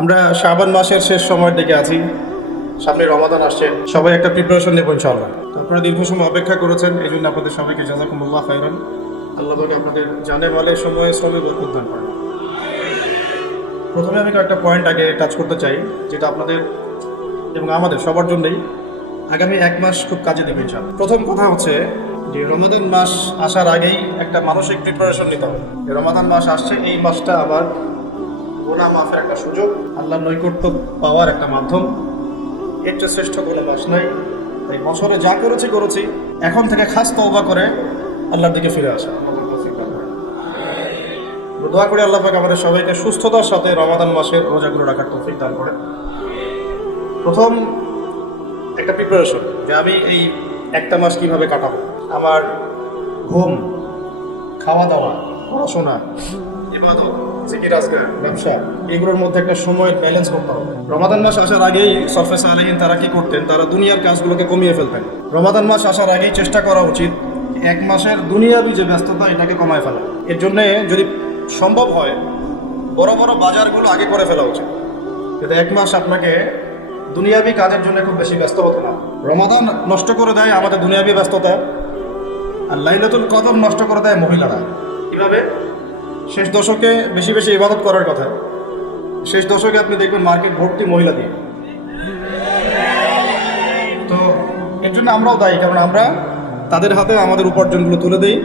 আমরা শাবান মাসের শেষ সময়ের দিকে আছি, সামনে রমাদান আসছে, সবাই একটা প্রিপারেশন নেব ইনশাআল্লাহ। তো আপনারা দীর্ঘ সময় অপেক্ষা করেছেন, এই জন্য আপনাদের সবাইকে জাযাকুমুল্লাহ খাইরান। আল্লাহ তাআলা আপনাদের জানে মালে সময়ে শ্রমে বরকত দান করেন। প্রথমে আমি একটা পয়েন্ট আগে টাচ করতে চাই, যেটা আপনাদের এবং আমাদের সবার জন্যই আগামী এক মাস খুব কাজে দেবে ইনশাআল্লাহ। প্রথম কথা হচ্ছে যে রমাদান মাস আসার আগেই একটা মানসিক প্রিপারেশন নিতে হবে। রমাদান মাস আসছে, এই মাসটা আবার গুনাহ মাফের একটা সুযোগ, আল্লাহর নৈকট্য পাওয়ার একটা মাধ্যম। এর চেয়ে শ্রেষ্ঠ কোনো মাস নাই। তাই বছরে যা করেছি এখন থেকে খাস তওবা করে আল্লাহর দিকে ফিরে আসা। দোয়া করি আল্লাহ পাক আমাদের সবাইকে সুস্থতার সাথে রমাদান মাসের রোজাগুলো রাখার তৌফিক দান করে। প্রথম একটা প্রিপারেশন যে আমি এই একটা মাস কিভাবে কাটাবো। আমার ঘুম, খাওয়া দাওয়া, পড়াশোনা, ইবাদত, জিকির আজকার, ব্যবসা, এগুলোর মধ্যে একটা সময়ের ব্যালেন্স করতে হবে। রমাদান মাস আসার আগেই সফে সালেহীন তারা কি করতেন, তারা দুনিয়ার কাজগুলোকে কমিয়ে ফেলতেন। রমাদান মাস আসার আগেই চেষ্টা করা উচিত এক মাসের দুনিয়াবি যে ব্যস্ততা এটাকে কমায় ফেলা। এর জন্যে যদি সম্ভব হয় বড় বড় বাজারগুলো আগে করে ফেলা উচিত, যাতে এক মাস আপনাকে দুনিয়াবি কাজের জন্য খুব বেশি ব্যস্ত হতো না। রমাদান নষ্ট করে দেয় আমাদের দুনিয়াবি ব্যস্ততা, আর লাইলাতুল কদর নষ্ট করে দেয় মহিলারা। কীভাবে? শেষ দশকে বেশি বেশি ইবাদত করার কথা, শেষ দশকে আপনি দেখবেন মার্কেট ভর্তি মহিলা দিয়ে। তো এর জন্য আমরাও দায়ী, কারণ আমরা তাদের হাতে আমাদের উপার্জনগুলো তুলে দিই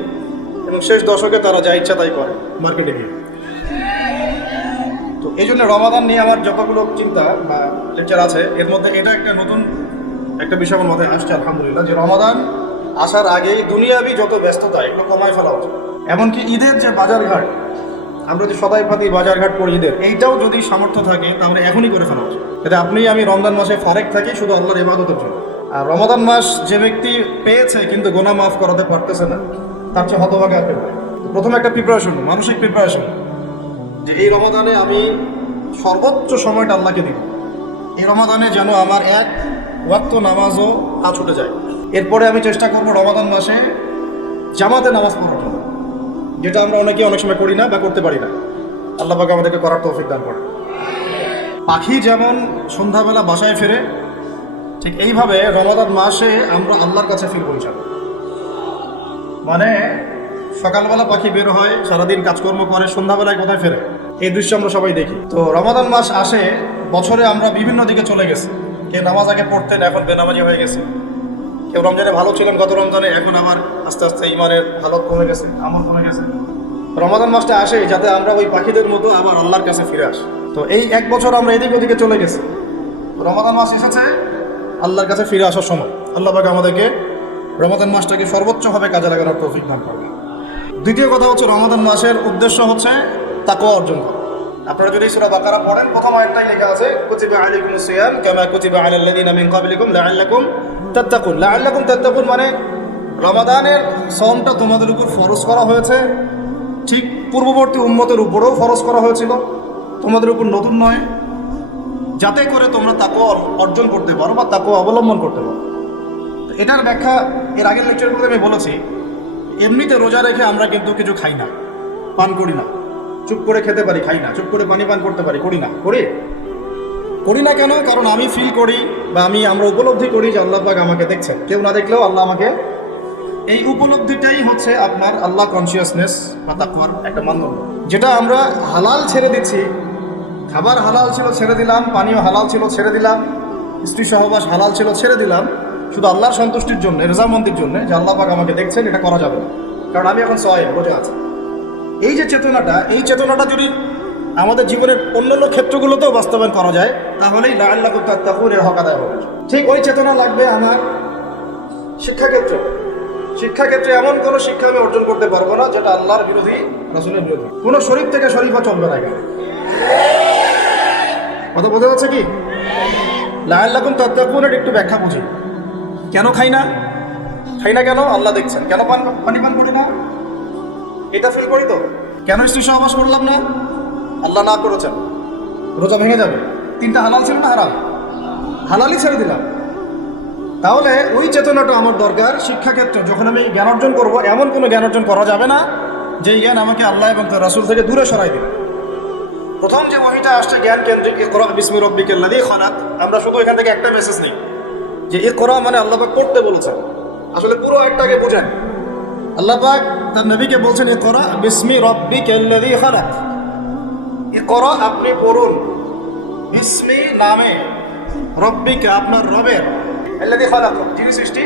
এবং শেষ দশকে তারা যা ইচ্ছা তাই করে মার্কেটে গিয়ে। তো এই জন্য রমাদান নিয়ে আমার যতগুলো চিন্তা বা লেকচার আছে, এর মধ্যে এটা একটা নতুন একটা বিষয় আমার মাথায় আসছে আলহামদুলিল্লাহ, যে রমাদান আসার আগেই দুনিয়াবি যত ব্যস্ততা এগুলো কমায় ফেলা উচিত। এমনকি ঈদের যে বাজারঘাট, আমরা যে সদাই পাতি বাজারঘাট করি ঈদের, এইটাও যদি সামর্থ্য থাকে তাহলে এখনই করে ফেলা উচিত, যাতে আপনি আমি রমজান মাসে ফারেক থাকি শুধু আল্লাহর ইবাদতের জন্য। আর রমাদান মাস যে ব্যক্তি পেয়েছে কিন্তু গুনাহ মাফ করাতে পারতেছে না, তার চেয়ে হতভাগা আপনি। প্রথমে একটা প্রিপারেশন, মানসিক প্রিপারেশন, যে এই রমাদানে আমি সর্বোচ্চ সময়টা আল্লাহকে দিব। এই রমাদানে যেন আমার এক ওয়াক্ত নামাজও না ছুটে যায়। এরপরে আমি চেষ্টা করবো রমাদান মাসে জামাতে নামাজ পড়ার জন্য, যেটা আমরা অনেকে অনেক সময় করি না বা করতে পারি না। আল্লাহ পাক আমাদেরকে করার তৌফিক দান করে। পাখি যেমন সন্ধ্যাবেলা বাসায় ফেরে, ঠিক এইভাবে রমাদান মাসে আমরা আল্লাহর কাছে ফিরবো ইনশাআল্লাহ। মানে সকালবেলা পাখি বের হয়, সারাদিন কাজকর্ম করে, সন্ধ্যাবেলায় কোথায় ফেরে, এই দৃশ্য আমরা সবাই দেখি। তো রমাদান মাস আসে, বছরে আমরা বিভিন্ন দিকে চলে গেছি। কেউ নামাজ আগে পড়তেন, এখন বেনামাজি হয়ে গেছে। কেউ রমজানে ভালো ছিলেন গত রমজানে, এখন আমার আস্তে আস্তে ইমানের হালত কমে গেছে, আমল কমে গেছে। রমাদান মাসটা আসে যাতে আমরা ওই পাখিদের মতো আবার আল্লাহর কাছে ফিরে আসি। তো এই এক বছর আমরা এদিক ওদিকে চলে গেছি, রমাদান মাস এসেছে আল্লাহর কাছে ফিরে আসার সময়। আল্লাহ পাক আমাদেরকে রমাদান মাসটাকে সর্বোচ্চভাবে কাজে লাগানোর তৌফিক দান করবে। দ্বিতীয় কথা হচ্ছে, রমাদান মাসের উদ্দেশ্য হচ্ছে তাকওয়া অর্জন করা। আপনারা যদি সূরা বাকারা পড়েন, প্রথম আয়াতটাই লেখা আছে কুতিবা আলাইকুমুস সিয়াম কামা কুতিবা আলাল লাযিনা মিন ক্বাবলিকুম লাআল্লাকুম তাত্তাকুন। লাআল্লাকুম তাত্তাকুন মানে রমাদানের সওমটা তোমাদের উপর ফরজ করা হয়েছে, ঠিক পূর্ববর্তী উম্মতের উপরেও ফরজ করা হয়েছিল, তোমাদের উপর নতুন নয়, যাতে করে তোমরা তাকওয়া অর্জন করতে পারো বা তাকওয়া অবলম্বন করতে পারো। এটার ব্যাখ্যা এর আগের লেকচারগুলোতে আমি বলেছি। এমনিতে রোজা রেখে আমরা কিন্তু কিছু খাই না, পান করি না। চুপ করে খেতে পারি, খাই না। চুপ করে পানি পান করতে পারি, করি না। করি না কেন? কারণ আমি ফিল করি বা আমরা উপলব্ধি করি যে আল্লাহ পাক আমাকে দেখছেন, কেউ না দেখলেও আল্লাহ আমাকে। এই উপলব্ধিটাই হচ্ছে আপনার আল্লাহ কনসিয়াসনেস বা তাকওয়ার একটা মানদণ্ড। যেটা আমরা হালাল ছেড়ে দিচ্ছি, খাবার হালাল ছিল ছেড়ে দিলাম, পানীয় হালাল ছিল ছেড়ে দিলাম, স্ত্রী সহবাস হালাল ছিল ছেড়ে দিলাম, শুধু আল্লাহর সন্তুষ্টির জন্য, রেজামন্দির জন্য, যে আল্লাহ পাক আমাকে দেখছেন, এটা করা যাবে না। কারণ আমি এখন সওয়াইম, রোজা আছে। এই যে চেতনাটা, এই চেতনাটা যদি আমাদের জীবনের অন্যান্য ক্ষেত্রগুলোতেও বাস্তবায়ন করা যায়, তাহলেই লাআল্লাকুম তাত্তাকুন এর হক আদায় হবে। ঠিক ওই চেতনা লাগবে আমার শিক্ষাক্ষেত্রে। শিক্ষাক্ষেত্রে এমন কোনো শিক্ষা আমি অর্জন করতে পারবো না যেটা আল্লাহর বিরোধী, রাসূলের বিরোধী। কোনো শরীফ থেকে শরীফা চলবে না। কথা বোঝা যাচ্ছে কি? লাআল্লাকুম তাত্তাকুন এর একটু ব্যাখ্যা বুঝি। কেন খাই না কেন? আল্লাহ দেখছেন। কেন পানি পান করি না? এটা ফিল করি তো। কেন স্ত্রী সহবাস করলাম না? আল্লাহ না করেছেন, রোজা ভেঙে যাবে। তিনটা হালাল ছিল না হারাম? হালালই ছেড়ে দিলাম। তাহলে ওই চেতনাটা আমার দরকার শিক্ষাক্ষেত্রে। যখন আমি জ্ঞান অর্জন করবো, এমন কোনো জ্ঞান অর্জন করা যাবে না যেই জ্ঞান আমাকে আল্লাহ এবং তার রাসূল থেকে দূরে সরাই দিবে। প্রথম যে ওহীটা আসছে জ্ঞান কেন্দ্রিক, ইকরা বিসমি রাব্বিকাল্লাযী খালাক, আমরা শুধু এখান থেকে একটা মেসেজ নেই যে ইকরা মানে আল্লাহ পাক পড়তে বলেছেন। আসলে পুরো একটাকে বুঝেন। আল্লাহ পাক তার নবীকে বলছেন ইকরা বিসমি রাব্বিকাল্লাযী খালাক, ইকরা আপনি পড়ুন, বিসমি নামে, রব্বিকা আপনার রবের, আল্লাযী খালাক যিনি সৃষ্টি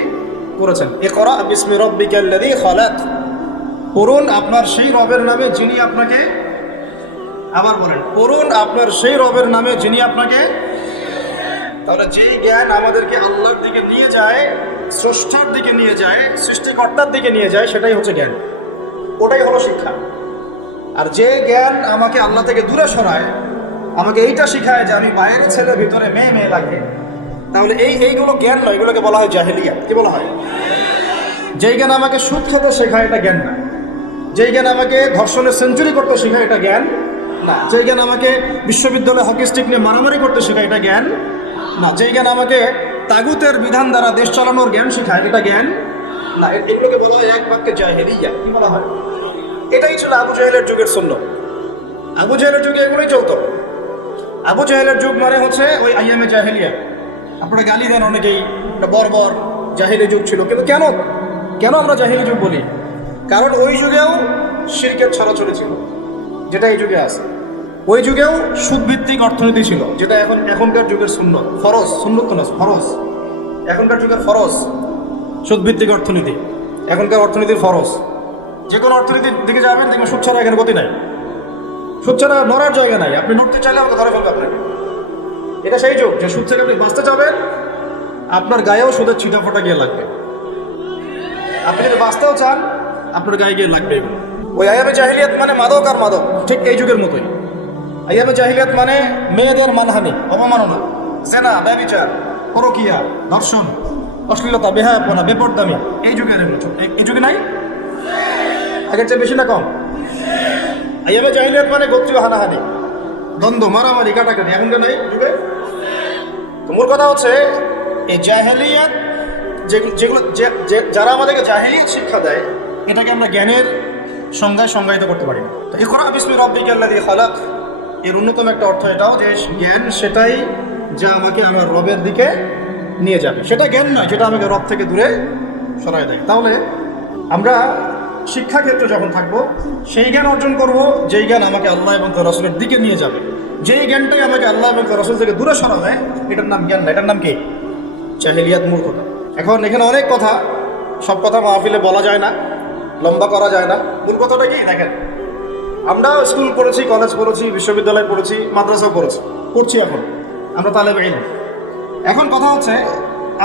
করেছেন। ইকরা বিসমি রাব্বিকাল্লাযী খালাক, পড়ুন আপনার সেই রবের নামে যিনি আপনাকে, আবার বলেন পড়ুন আপনার সেই রবের নামে যিনি আপনাকে। তাহলে যেই জ্ঞান আমাদেরকে আল্লাহর দিকে নিয়ে যায়, স্রষ্টার দিকে নিয়ে যায়, সৃষ্টিকর্তার দিকে নিয়ে যায়, সেটাই হচ্ছে জ্ঞান, ওটাই হলো শিক্ষা। আর যে জ্ঞান আমাকে আল্লাহ থেকে দূরে সরায়, আমাকে এইটা শিখায় যে আমি বাইরের ছেলে ভিতরে মেয়ে মেয়ে লাগে, তাহলে এইগুলো জ্ঞান নয়, এগুলোকে বলা হয় জাহেলিয়া। কি বলা হয়? যেই জ্ঞান আমাকে সুদ খেতে শেখায় এটা জ্ঞান না। যেই জ্ঞান আমাকে ধর্ষণের সেঞ্চুরি করতে শেখায় এটা জ্ঞান না। যেই জ্ঞান আমাকে বিশ্ববিদ্যালয়ে হকি স্টিক নিয়ে মারামারি করতে শেখায় এটা জ্ঞান না। যেই জ্ঞান আমাকে তাগুতের বিধান দ্বারা দেশ চালানোর জ্ঞান শেখায় এটা জ্ঞান না। এগুলোকে বলা হয় এক বাক্যে জাহেলিয়া। কি বলা হয়? এটাই ছিল আবু জাহেলের যুগের সুন্নাত। আবু জাহেলের যুগে এগুলোই চলতো। আবু জাহেলের যুগ মানে হচ্ছে ওই আইয়ামে জাহেলিয়া। আপনারা গালি দেন অনেকেই, এটা বর্বর জাহেলি যুগ ছিল। কিন্তু কেন আমরা জাহেলি যুগ বলি? কারণ ওই যুগেও শিরকের ছড়াছড়ি ছিল, যেটা এই যুগে আছে। ওই যুগেও সুদভিত্তিক অর্থনীতি ছিল, যেটা এখনকার যুগের সুন্নত, ফরজ, সুন্নত তো না, ফরজ। এখনকার যুগের ফরজ সুদভিত্তিক অর্থনীতি, এখনকার অর্থনীতির ফরজ। যে কোনো অর্থনীতির দিকে যাবেন দেখবেন সুদ ছাড়া এখানে গতি নাই, সুদ ছাড়া নড়ার জায়গা নাই। আপনি নড়তে চাইলে আমাকে ধরে ফেলবে আপনাকে। এটা সেই যুগ যে সুদ থেকে আপনি বাঁচতে চাবেন, আপনার গায়েও সুদের ছিটা ফোটা গিয়ে লাগবে। আপনি যদি বাঁচতেও চান, আপনার গায়ে গিয়ে লাগবে। ওই আইয়ামে জাহিলিয়াত মানে মাদক আর মাদক, ঠিক এই যুগের মতোই। আইয়ামে জাহিলিয়াত মানে মেয়েদের মানহানি, অবমাননা, জেনা, ব্যভিচার, পরকিয়া, ধর্ষণ, অশ্লীলতা, বেহায়াপনা, বেপরদামি। এই যুগের এই যুগে নাই? আগের চেয়ে বেশি না কম? আইয়ামে জাহিলিয়াত মানে গোত্রীয় হানাহানি, দ্বন্দ্ব, মারামারি, কাটাকাটি। এখনকার নাই যুগে। তো মূল কথা হচ্ছে এই জাহেলিয়াত, যেগুলো যারা আমাদেরকে জাহেলিয়াত শিক্ষা দেয়, এটাকে আমরা জ্ঞানের সংজ্ঞায় সংজ্ঞায়িত করতে পারি না। তো ইকরা বিসমি রাব্বিকাল্লাযী খালাক এর অন্যতম একটা অর্থ এটাও যে জ্ঞান সেটাই যা আমাকে আমার রবের দিকে নিয়ে যাবে। সেটা জ্ঞান নয় যেটা আমাকে রব থেকে দূরে সরায় দেয়। তাহলে আমরা শিক্ষাক্ষেত্রে যখন থাকবো, সেই জ্ঞান অর্জন করব যেই জ্ঞান আমাকে আল্লাহ এবং তার রাসূলের দিকে নিয়ে যাবে। যেই জ্ঞানটাই আমাকে আল্লাহ এবং তার রাসূল থেকে দূরে সরাবে, এটার নাম জ্ঞান না, এটার নাম কি? জাহেলিয়াত, মূর্খতা। এখন এখানে অনেক কথা, সব কথা মাহফিলে বলা যায় না, লম্বা করা যায় না। মূল কথাটা কি দেখেন, আমরা স্কুল পড়েছি, কলেজ পড়েছি, বিশ্ববিদ্যালয় পড়েছি, মাদ্রাসা পড়ছি, এখন আমরা তালেবে ইলম। এখন কথা হচ্ছে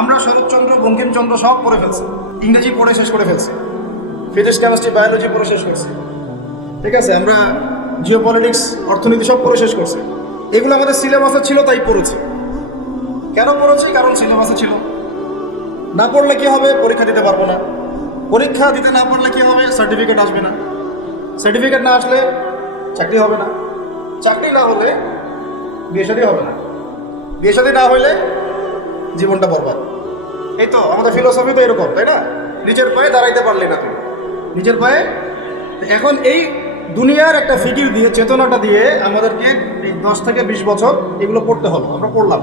আমরা শরৎচন্দ্র, বঙ্কিমচন্দ্র সব পড়ে ফেলছি, ইংরেজি পড়ে শেষ করে ফেলছি, ফিজিক্স, কেমিস্ট্রি, বায়োলজি পড়ে শেষ করছি, ঠিক আছে, আমরা জিওপলিটিক্স, অর্থনীতি সব পড়ে শেষ করছি। এগুলো আমাদের সিলেবাসে ছিল তাই পড়েছি। কেন পড়েছি? কারণ সিলেবাসে ছিল। না পড়লে কি হবে? পরীক্ষা দিতে পারবো না। পরীক্ষা দিতে না পারলে কি হবে? সার্টিফিকেট আসবে না। সার্টিফিকেট না আসলে চাকরি হবে না। চাকরি না হলে বিয়ে শাদী হবে না। বিয়ে শাদী না হলে জীবনটা বরবাদ। এই তো আমাদের ফিলোসফি তো এরকম, তাই না? নিজের পায়ে দাঁড়াইতে পারলি না তুমি, নিজের পায়ে। এখন এই দুনিয়ার একটা ফিকির দিয়ে, চেতনাটা দিয়ে আমাদেরকে এই 10 থেকে 20 বছর এগুলো পড়তে হলো। আমরা পড়লাম।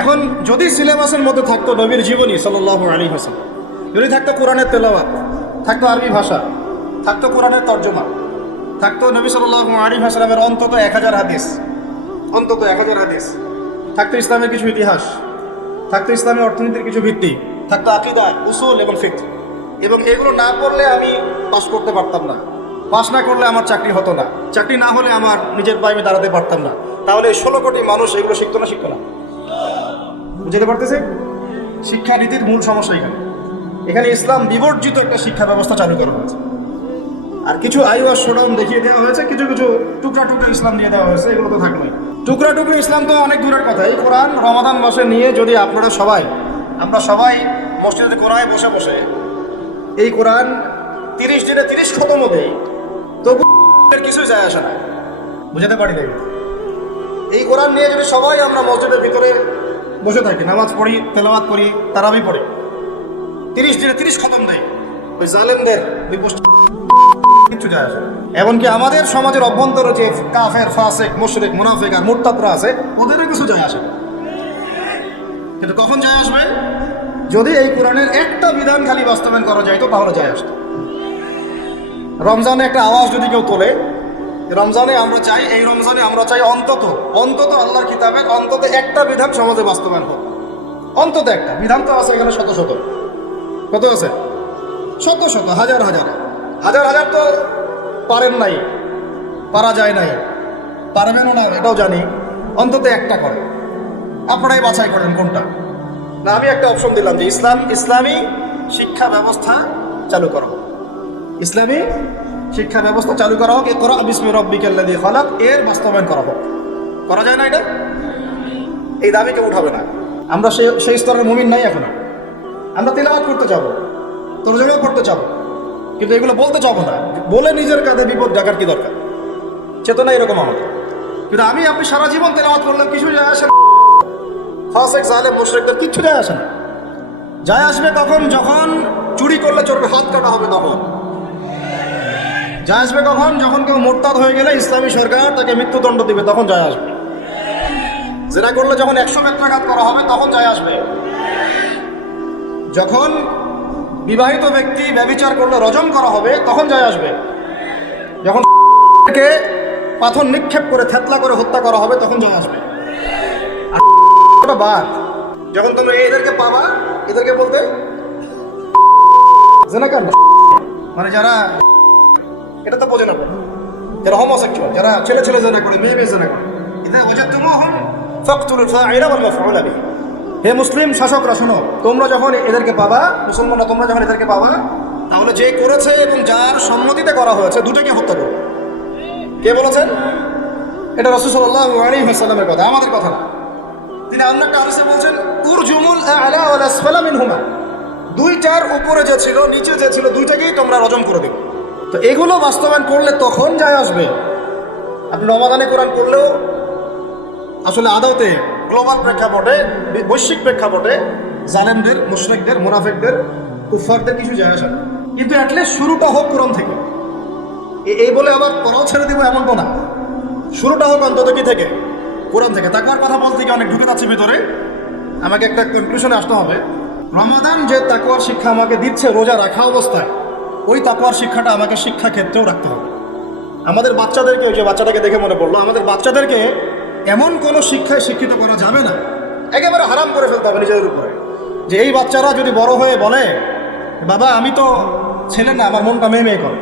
এখন যদি সিলেবাসের মধ্যে থাকতো নবীর জীবনী সাল্লাল্লাহু আলাইহি ওয়াসাল্লাম, যদি থাকতো কোরআনের তেলাওয়াত, থাকতো আরবি ভাষা, থাকতো কোরআনের তর্জমা, থাকতো নবী সাল্লাল্লাহু আলাইহি ওয়াসাল্লামের অন্তত 1000 হাদিস, অন্তত 1000 হাদিস, থাকতো ইসলামের কিছু ইতিহাস, থাকতো ইসলামের অর্থনীতির কিছু ভিত্তি, থাকতো আকীদা, উসুল এবং ফিকহ। এবং এগুলো না পড়লে আমি পাস করতে পারতাম না। পাস না করলে আমার চাকরি হতো না। চাকরি না হলে আমার নিজের পায়ে আমি দাঁড়াতে পারতাম না। তাহলে 16 কোটি মানুষ এগুলো শিখতো না? বুঝতে পারতেছে? শিক্ষানীতির মূল সমস্যা এখানে ইসলাম বিবর্জিত একটা শিক্ষা ব্যবস্থা চালু করা হয়েছে। আর কিছু আয়ু আর শোডাউন দেখিয়ে দেওয়া হয়েছে, কিছু টুকরা ইসলাম দিয়ে দেওয়া হয়েছে। এগুলো তো থাকলোই। টুকরা ইসলাম তো অনেক দূরের কথা। এই কোরআন রমাদান মাসে নিয়ে যদি আমরা সবাই মসজিদে কোরআনে বসে বসে এই কোরআন 30 দিনে 30 খতমও দেই, তবু কিছুই যায় আসে না। বুঝাতে পারি না। এই কোরআন নিয়ে যদি সবাই আমরা মসজিদের ভিতরে বসে থাকি, নামাজ পড়ি, তেলাওয়াত করি, তারাবি পড়ি, 30 দিনে 30 খতম দেয়, ওই জালেমদের ওই কিছু যায় আসে না। এমনকি আমাদের সমাজের অভ্যন্তরে যে কাফের, ফাসেক, মুশরিক, মুনাফিক আর মুরতাদরা আছে, ওদেরও কিছু যায় আসে না। কিন্তু কখন যায় আসবে? যদি এই কোরআনের একটা বিধান খালি বাস্তবায়ন করা যায় তো তাহলে যায় আসতো। রমজানে একটা আওয়াজ যদি কেউ তোলে, রমজানে আমরা চাই, এই রমজানে আমরা চাই অন্তত আল্লাহর কিতাবের অন্তত একটা বিধান সমাজে বাস্তবায়ন হোক। অন্তত একটা বিধান তো আছে এখানে শত শত, কত আছে? শত শত, হাজার হাজার হাজার হাজার তো পারেন নাই, পারা যায় নাই, পারবেনও না এটাও জানি। অন্তত একটা করে আপনারাই বাছাই করেন কোনটা। না আমি একটা অপশন দিলাম যে ইসলামী শিক্ষা ব্যবস্থা চালু করা হোক, ইসলামী শিক্ষা ব্যবস্থা চালু করা হোক, ইকরা বিসমি রাব্বিকাল্লাযী খালাক এর বাস্তবায়ন করা হোক। করা যায় না এটা? এই দাবি কেউ উঠাবে না। আমরা সেই স্তরের মুমিন নাই এখনো। আমরা তিলাওয়াত করতে চাবো, তরজমা করতে চাবো, কিন্তু এগুলো বলতে চাবো না। বলে নিজের কাঁধে বিপদ ডাকার কি দরকার? চেতনা এরকম আমাদের। কিন্তু আপনি সারা জীবন তিলাওয়াত করলে কিছু যায় আসে না। ফাসিক, জালেম, মুশরিকদের কিচ্ছু যায় আসে না। যায় আসবে কখন? যখন চুরি করলে চোরের হাত কাটা হবে তখন। যায় আসবে কখন? যখন কেউ মোরতাদ হয়ে গেলে ইসলামী সরকার তাকে মৃত্যুদণ্ড দিবে, তখন যায় আসবে। জেনা করলে যখন 100 বেত্রাঘাত করা হবে তখন যায় আসবে। যখন বিবাহিত ব্যক্তি ব্যভিচার করলে রজম করা হবে তখন যায় আসবে। যখন কে পাথর নিক্ষেপ করে থেতলা করে হত্যা করা হবে তখন যায় আসবে। আর বাদ যখন তোমরা এদেরকে পাবা, এদেরকে বলতে জেনা কেন, মানে যারা এটা তো বোঝে না, যারা হোমোসেক্সুয়াল, যারা ছেলে ছেলে জেনা করে, মেয়ে মেয়ে জেনা করে, এদের ওয়াজাদতুমুহুম ফাকতুলুল ফাইলা ওয়াল মাফউলা বিহি। হে মুসলিম শাসকরা শোনো, তোমরা যখন এদেরকে পাবা, মুসলমানরা তোমরা যখন এদেরকে পাবা, তাহলে যে করেছে এবং যার সম্মতিতে করা হয়েছে দুটোকে হত্যা করো। কে বলেছেন? এটা রাসূল সাল্লাল্লাহু আলাইহি ওয়াসাল্লামের কথা, আমাদের কথা না। তিনি অন্য একটা হাদিসে বলছেন উরজুমুল আ'লা ওয়াল আসফালা মিনহুমা, দুইটার উপরে যে ছিল নিচে যে ছিল দুইটাকেই তোমরা রজম করে দিও। তো এগুলো বাস্তবায়ন করলে তখন যায় আসবে। আপনি রমাদানে কোরআন করলেও আসলে আদতে গ্লোবাল প্রেক্ষাপটে, বৈশ্বিক প্রেক্ষাপটে জালেমদের, মুশরিকদের, মুনাফিকদের, কুফফারদের কিছু যায় আসে না। কিন্তু অ্যাটলিস্ট শুরুটা হোক কোরআন থেকে। এই বলে আবার পড়াও ছেড়ে দিব এমন তো না। শুরুটা হোক অন্তত কি থেকে? কোরআন থেকে। তাকওয়ার কথা বলতে গিয়ে অনেক ঢুকে যাচ্ছে ভিতরে। আমাকে একটা কনক্লুশনে আসতে হবে। রমাদান যে তাকওয়ার শিক্ষা আমাকে দিচ্ছে রোজা রাখা অবস্থায়, ওই তাকওয়ার শিক্ষাটা আমাকে শিক্ষা ক্ষেত্রেও রাখতে হবে। আমাদের বাচ্চাদেরকে, ওই যে বাচ্চাটাকে দেখে মনে পড়লো, আমাদের বাচ্চাদেরকে এমন কোনো শিক্ষায় শিক্ষিত করা যাবে না, একেবারে হারাম করে ফেলতে হবে নিজেদের উপরে। যে এই বাচ্চারা যদি বড় হয়ে বলে বাবা আমি তো ছেলে না, আমার মনটা মেয়ে মেয়ে করে।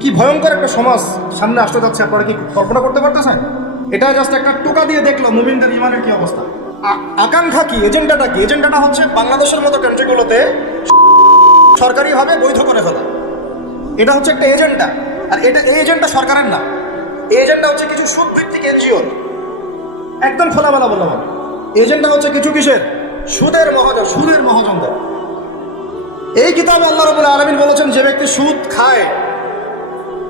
কি ভয়ঙ্কর একটা সমাজ সামনে আসতে যাচ্ছে, আপনারা কি কল্পনা করতে পারতেছেন? এটা জাস্ট একটা টোকা দিয়ে দেখলো মুমিনদের ইমানের কি অবস্থা। আকাঙ্ক্ষা কি, এজেন্ডাটা কি? এজেন্ডাটা হচ্ছে বাংলাদেশের মতো কান্ট্রিগুলোতে সরকারিভাবে বৈধ করে ফেলা। এটা হচ্ছে একটা এজেন্ডা। আর এটা এই এজেন্ডা সরকারের না, এই এজেন্ডা হচ্ছে কিছু সুদ ভিত্তিক এনজিও। একদম খোলামেলা বললাম আমি, এজেন্ডা হচ্ছে কিছু কিসের? সুদের মহাজনদের। এই কিতাবে আল্লাহ রাব্বুল আলামিন বলেছেন যে ব্যক্তি সুদ খায়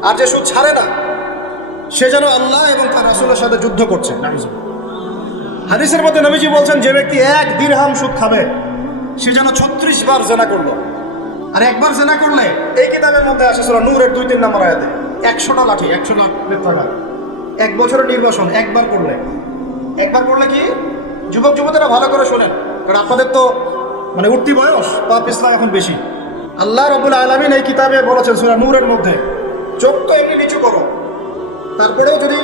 আর যে সুদ ছাড়ে না, সে যেন আল্লাহ এবং তার রাসূলের সাথে যুদ্ধ করছে। হাদিসের মধ্যে নবীজি বলছেন যে ব্যক্তি 1 দিরহাম সুদ খাবে সে যেন 36 বার জেনা করলো। আর একবার জেনা করলে এই কিতাবের মধ্যে আসে সূরা নূরের 2-3 নম্বর আয়াতে 100টা লাঠি, 100 বেত্রাঘাত, 1 বছরের নির্বাসন। একবার করলে কি? যুবক যুবতীরা ভালো করে শোনেন, কারণ আপনাদের তো মানে উঠতি বয়স, পাপ ইসলাম এখন বেশি। আল্লাহ রাব্বুল আলামিন এই কিতাবে বলেছেন সূরা নূরের মধ্যে, চোখ তো এমনি নিচু করো, তারপরেও যদি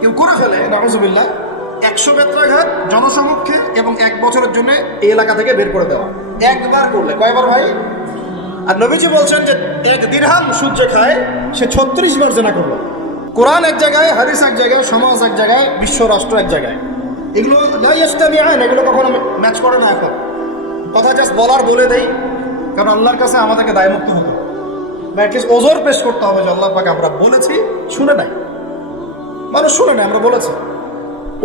কেউ করে ফেলে নাউযুবিল্লাহ, 100 বেত্রাঘাত জনসমক্ষে এবং 1 বছরের জন্য এই এলাকা থেকে বের করে দেওয়া। একবার করলে। কয়বার ভাই? আর নবীজি বলছেন যে 1 দিরহাম সুদ যে খায় সে 36 বার জেনা করলো। কোরআন এক জায়গায়, হাদিস এক জায়গায়, সমাজ এক জায়গায়, বিশ্ব রাষ্ট্র এক জায়গায়। এগুলো এগুলো কখনো ম্যাচ করে না। এখন কথা জাস্ট বলে দেই, কারণ আল্লাহর কাছে আমাদেরকে দায়মুক্ত হতে হবে, বা অ্যাটলিস্ট ওজোর পেশ করতে হবে যে আল্লাহ পাক আমরা বলেছি, শুনে নাই, মানুষ শুনে নাই, আমরা বলেছি।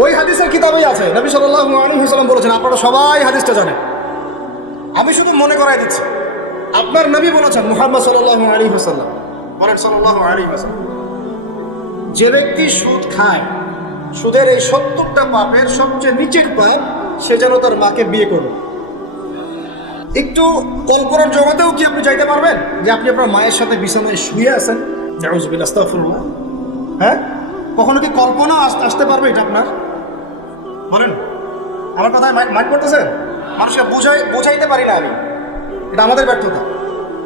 ওই হাদিসের কিতাবেই আছে, নবী সাল্লাল্লাহু আলাইহি ওয়াসাল্লাম বলেছেন, আপনারা সবাই হাদিসটা জানেন, আমি শুধু মনে করাই দিচ্ছি। আপনার নবী বলেছেন, মুহাম্মদ সাল্লাল্লাহু আলাইহি ওয়াসাল্লাম বলেন, সাল্লাল্লাহু আলাইহি ওয়াসাল্লাম, যে ব্যক্তি সুদ খায়, সুদের এই 70টা পাপের সবচেয়ে নিচের পাপ, সে যেন তার মাকে বিয়ে করবে। একটু কল্পনার জগতেও কি আপনি চাইতে পারবেন যে আপনি আপনার মায়ের সাথে বিছানায় শুয়ে আছেন? নাউযুবিল্লাহ, আস্তাগফিরুল্লাহ। হ্যাঁ, কখনো কি কল্পনা আসতে পারবে এটা আপনার? বলেন, আমার কথায় মাইন্ড করতেছেন? মানুষকে বোঝাইতে পারি না আমি, এটা আমাদের ব্যর্থতা।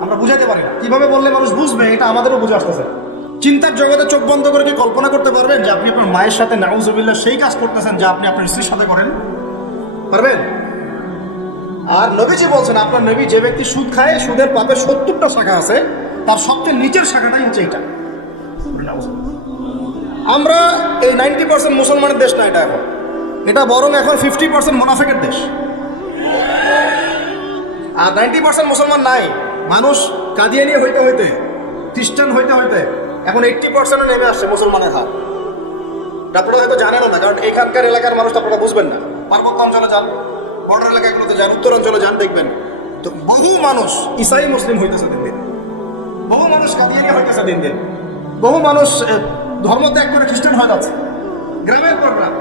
আমরা বুঝাইতে পারি না, কিভাবে বললে মানুষ বুঝবে এটা আমাদেরও বুঝে আসতেছে। চিন্তার জগতে চোখ বন্ধ করে কি কল্পনা করতে পারবেন যে আপনি আপনার মায়ের সাথে নাউযুবিল্লাহ সেই কাজ করতেছেন যা আপনি আপনার স্ত্রীর সাথে করেন? পারবেন? আর নবীজি বলছেন, আপনার নবী, যে ব্যক্তি সুদ খায়, সুদের পাপে 70টা শাখা আছে, তার সবচেয়ে নিচের শাখাটাই হচ্ছে এটা। আমরা এই 90% মুসলমানের দেশ না, এটা বরং এখন 50% মুনাফিকের দেশ। আর 90% মুসলমান নাই। মানুষ কাদিয়ানি হইতে হইতে, খ্রিস্টান হইতে হইতে এখন 80% নেমে আসছে মুসলমানের হাত। আপনারা হয়তো জানেন না, কারণ এখানকার এলাকার মানুষ আপনারা বুঝবেন না। পার্বত্য অঞ্চলে যান, বর্ডার এলাকাগুলোতে যান, উত্তরাঞ্চলে যান, দেখবেন তো বহু মানুষ ইসাই মুসলিম হইতেছে দিন দিন, বহু মানুষ কাদিয়ানি হইতেছে দিন দিন, বহু মানুষ ধর্ম ত্যাগ করে খ্রিস্টান হয়ে যাচ্ছে গ্রামের পর গ্রাম।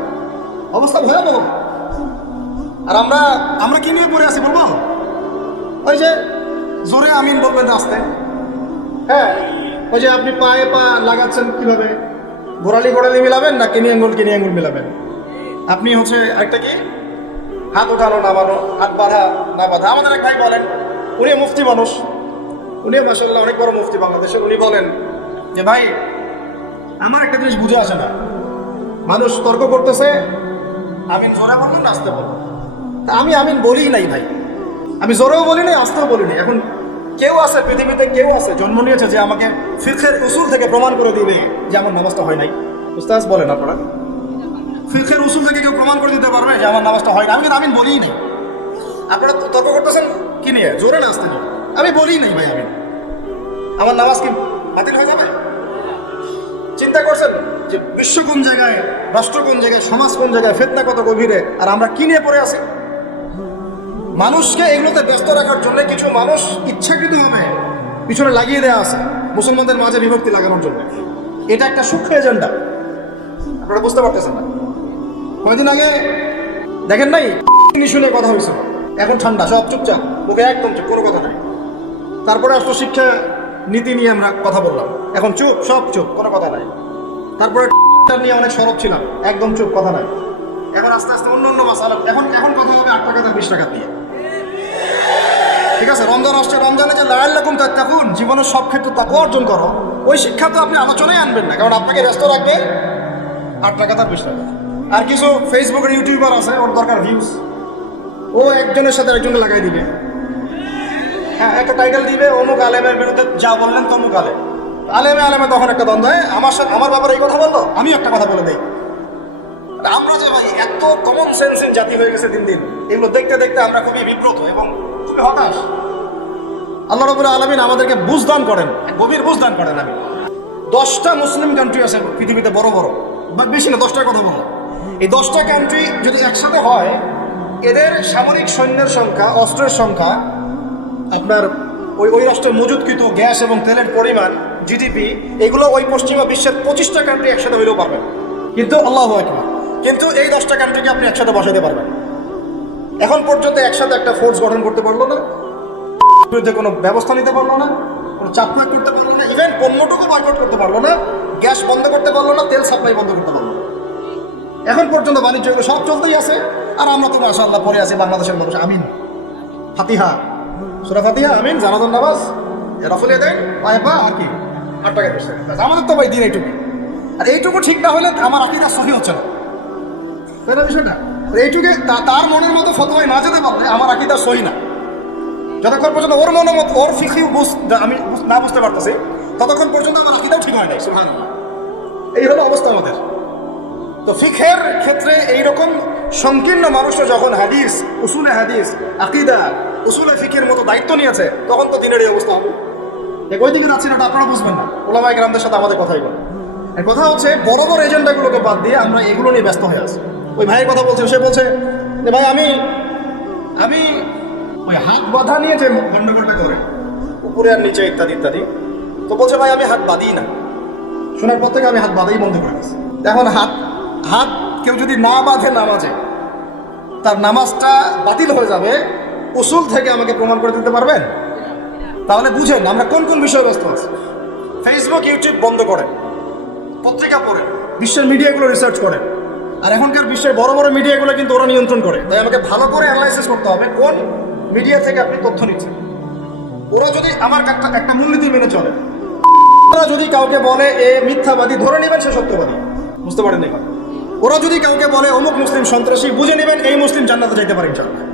অবস্থা ভয়াবহ। আর আমরা কি নিয়ে পড়ে আছি বলবো? ওই যে জোরে আমিন বলবেন রাস্তে, হ্যাঁ, ওই যে আপনি পায়ে পা লাগাচ্ছেন কিভাবে, গোড়ালি মিলাবেন না কিনি আঙ্গুল মিলাবেন? আপনি হচ্ছে একটা কি হাত উঠানো নামানো, হাত বাঁধা না বাঁধা। আমাদের এক ভাই বলেন, উনি মুফতি মানুষ, উনি মাশাআল্লাহ অনেক বড় মুফতি বাংলাদেশের। উনি বলেন যে ভাই, আমার একটা জিনিস বুঝে আসে না, মানুষ তর্ক করতেছে, আমিন জোরে বলবো না আস্তে বলবো? আমি আমিন বলি নাই ভাই, আমি জোরেও বলি নাই, আস্তেও বলি নাই। এখন কেউ আছে পৃথিবীতে, কেউ আছে জন্ম নিয়েছে যে আমাকে ফিকহের উসুল থেকে প্রমাণ করে দিবে যে আমার নামাজটা হয় নাই? উস্তাদ বলেন আপনারা, ফিকহের উসুল থেকে কেউ প্রমাণ করে দিতে পারবে যে আমার নামাজটা হয় না? আমি আমিন বলিই নাই। আপনারা তর্ক করতেছেন কি নিয়ে, জোরে না আসতে? আমি বলিই নাই ভাই, আমার নামাজ কি বাতিল হয়ে যাবে? চিন্তা করছেন যে বিশ্ব কোন জায়গায়, রাষ্ট্র কোন জায়গায়, সমাজ কোন জায়গায়, ফিতনা কত গভীরে, আর আমরা কি নিয়ে পড়ে আছি? মানুষকে এগুলোতে ব্যস্ত রাখার জন্য কিছু মানুষ ইচ্ছাকৃতভাবে পিছনে লাগিয়ে দেওয়া আছে মুসলমানদের মাঝে বিভক্তি লাগানোর জন্য। এটা একটা সূক্ষ্ম এজেন্ডা, আপনারা বুঝতে পারতেছেন না। কয়েকদিন আগে দেখেন নাই শুনে কথা হয়েছিল, এখন ঠান্ডা, সব চুপচাপ, ওকে একদম চুপ, কোনো কথা নাই। তারপরে আসলো শিক্ষা নীতি নিয়ে আমরা কথা বললাম, এখন চুপ, সব চুপ, কোনো কথা নাই। তারপরে নিয়ে অনেক সরব ছিলাম, একদম চুপ, কথা নাই। এখন আস্তে আস্তে অন্য মাসালা, এখন কথা হবে 8 টাকা 20 টাকা দিয়ে। ঠিক আছে, রমজান আসছে, রমজানে যে লাআল্লাকুম তাত্তাকুন, জীবনের সব ক্ষেত্রে তাকওয়া অর্জন করো, ওই শিক্ষা তো আপনি আলোচনায় আনবেন না, কারণ আপনাকে ব্যস্ত রাখবে 8 টাকা 20 টাকা। আর কিছু ফেসবুকের ইউটিউবার আছে, ওর দরকার ভিউজ, ও একজনের সাথে একজনকে লাগাই দিবে, হ্যাঁ, একটা টাইটেল দিবে, অমুক আলেমের বিরুদ্ধে যা বললেন তমুক আলেমে তখন একটা দ্বন্দ্ব হয়, আমার ব্যাপারে এই কথা বললো, আমি একটা কথা বলে দেই। আমরা যে ভাই এত কমন সেন্সের জাতি হয়ে গেছে দিন দিন, এগুলো দেখতে দেখতে আমরা খুবই বিব্রত এবং খুবই হতাশ। আল্লাহ রাব্বুল আলামিন আমাদেরকে বুঝদান করেন, গভীর বুঝদান করেন। আমি 10টা মুসলিম কান্ট্রি আছে পৃথিবীতে, বড় বড়, বা বেশি না, 10টার কথা বললাম। এই 10টা কান্ট্রি যদি একসাথে হয়, এদের সামরিক সৈন্যের সংখ্যা, অস্ত্রের সংখ্যা, আপনার ওই রাষ্ট্রের মজুদকৃত গ্যাস এবং তেলের পরিমাণ, জিডিপি, এগুলো ওই পশ্চিমা বিশ্বের 25টা কান্ট্রি একসাথে হইলেও পারবেন। কিন্তু আল্লাহু আকবার, কিন্তু এই 10টা কান্ট্রিকে আপনি একসাথে বসাতে পারবেন। এখন পর্যন্ত একসাথে একটা ফোর্স গঠন করতে পারলো না, বিরুদ্ধে কোনো ব্যবস্থা নিতে পারলো না, কোনো চাপ প্রয়োগ করতে পারলো না, ইভেন পণ্যটুকু বয়কট করতে পারলো না, গ্যাস বন্ধ করতে পারলো না, তেল সাপ্লাই বন্ধ করতে পারলো না। এখন পর্যন্ত বাণিজ্য এগুলো সব চলতেই আছে, আর আমরা তো মাশাআল্লাহ পড়ে আছি বাংলাদেশের মানুষ। আমিন, ফাতিহা, সূরা ফাতিহা, আমিন, জানাজার নামাজ, রাফুল দেন পায়ে পা, আর কি 8 টাকা 20 টাকা। আমাদের তো ভাই দিন এইটুকু, আর এইটুকু ঠিক না হলে আমার আকীদা সহি হচ্ছে না, তাই না বিষয়টা? এইটুকু তার মনের মতো ফতোয়ায় না যেতে পারলে আমার আকীদা সহি না। যতক্ষণ পর্যন্ত ওর মনের মতো, ওর ফিকহি আমি না বুঝতে পারতেছি, ততক্ষণ পর্যন্ত আমার আকীদাও ঠিক হয় নাই। সুবহানাল্লাহ, এই হলো অবস্থা আমাদের। তো ফিকহের ক্ষেত্রে এইরকম সংকীর্ণ মানুষরা যখন হাদিস, উসুলে হাদিস, আকীদা, উসুলে ফিকহের মতো দায়িত্ব নিয়েছে, তখন তো দিনের এই অবস্থা হবে। ওই দিকে যাচ্ছি না, আপনারা বুঝবেন না, ওলামায়ে কেরামদের সাথে আমাদের কথাই বলে। এর কথা হচ্ছে বড় বড় এজেন্ডাগুলোকে বাদ দিয়ে আমরা এগুলো নিয়ে ব্যস্ত হয়ে আছি। ওই ভাইয়ের কথা বলছে, সে বলছে যে ভাই আমি ওই হাত বাঁধা নিয়ে যে গন্ডগোলটা করে, উপরে আর নিচে ইত্যাদি ইত্যাদি, তো বলছে ভাই আমি হাত বাঁধি না। শোনার পর থেকে আমি হাত বাঁধাই বন্ধ করে দিচ্ছি। এখন হাত কেউ যদি না বাঁধে নামাজে, তার নামাজটা বাতিল হয়ে যাবে, উসুল থেকে আমাকে প্রমাণ করে দিতে পারবেন? তাহলে বুঝেন আমরা কোন কোন বিষয়ে ব্যস্ত আছি। ফেসবুক ইউটিউব বন্ধ করেন, পত্রিকা পড়েন, বিশ্বের মিডিয়াগুলো রিসার্চ করেন। আর এখনকার বিশ্বের বড় বড় মিডিয়াগুলো কিন্তু ওরা নিয়ন্ত্রণ করে। তাই আমাকে ভালো করে অ্যানালাইসিস করতে হবে কোন মিডিয়া থেকে আপনি তথ্য নিচ্ছেন। ওরা যদি আমার একটা মূলনীতি মেনে চলে, ওরা যদি কাউকে বলে এ মিথ্যাবাদী, ধরে নেবেন সে সত্যবাদী। বুঝতে পারেন? ওরা যদি কাউকে বলে অমুক মুসলিম সন্ত্রাসী, বুঝে নেবেন এই মুসলিম জান্নাতে যেতে পারে ইনশাআল্লাহ।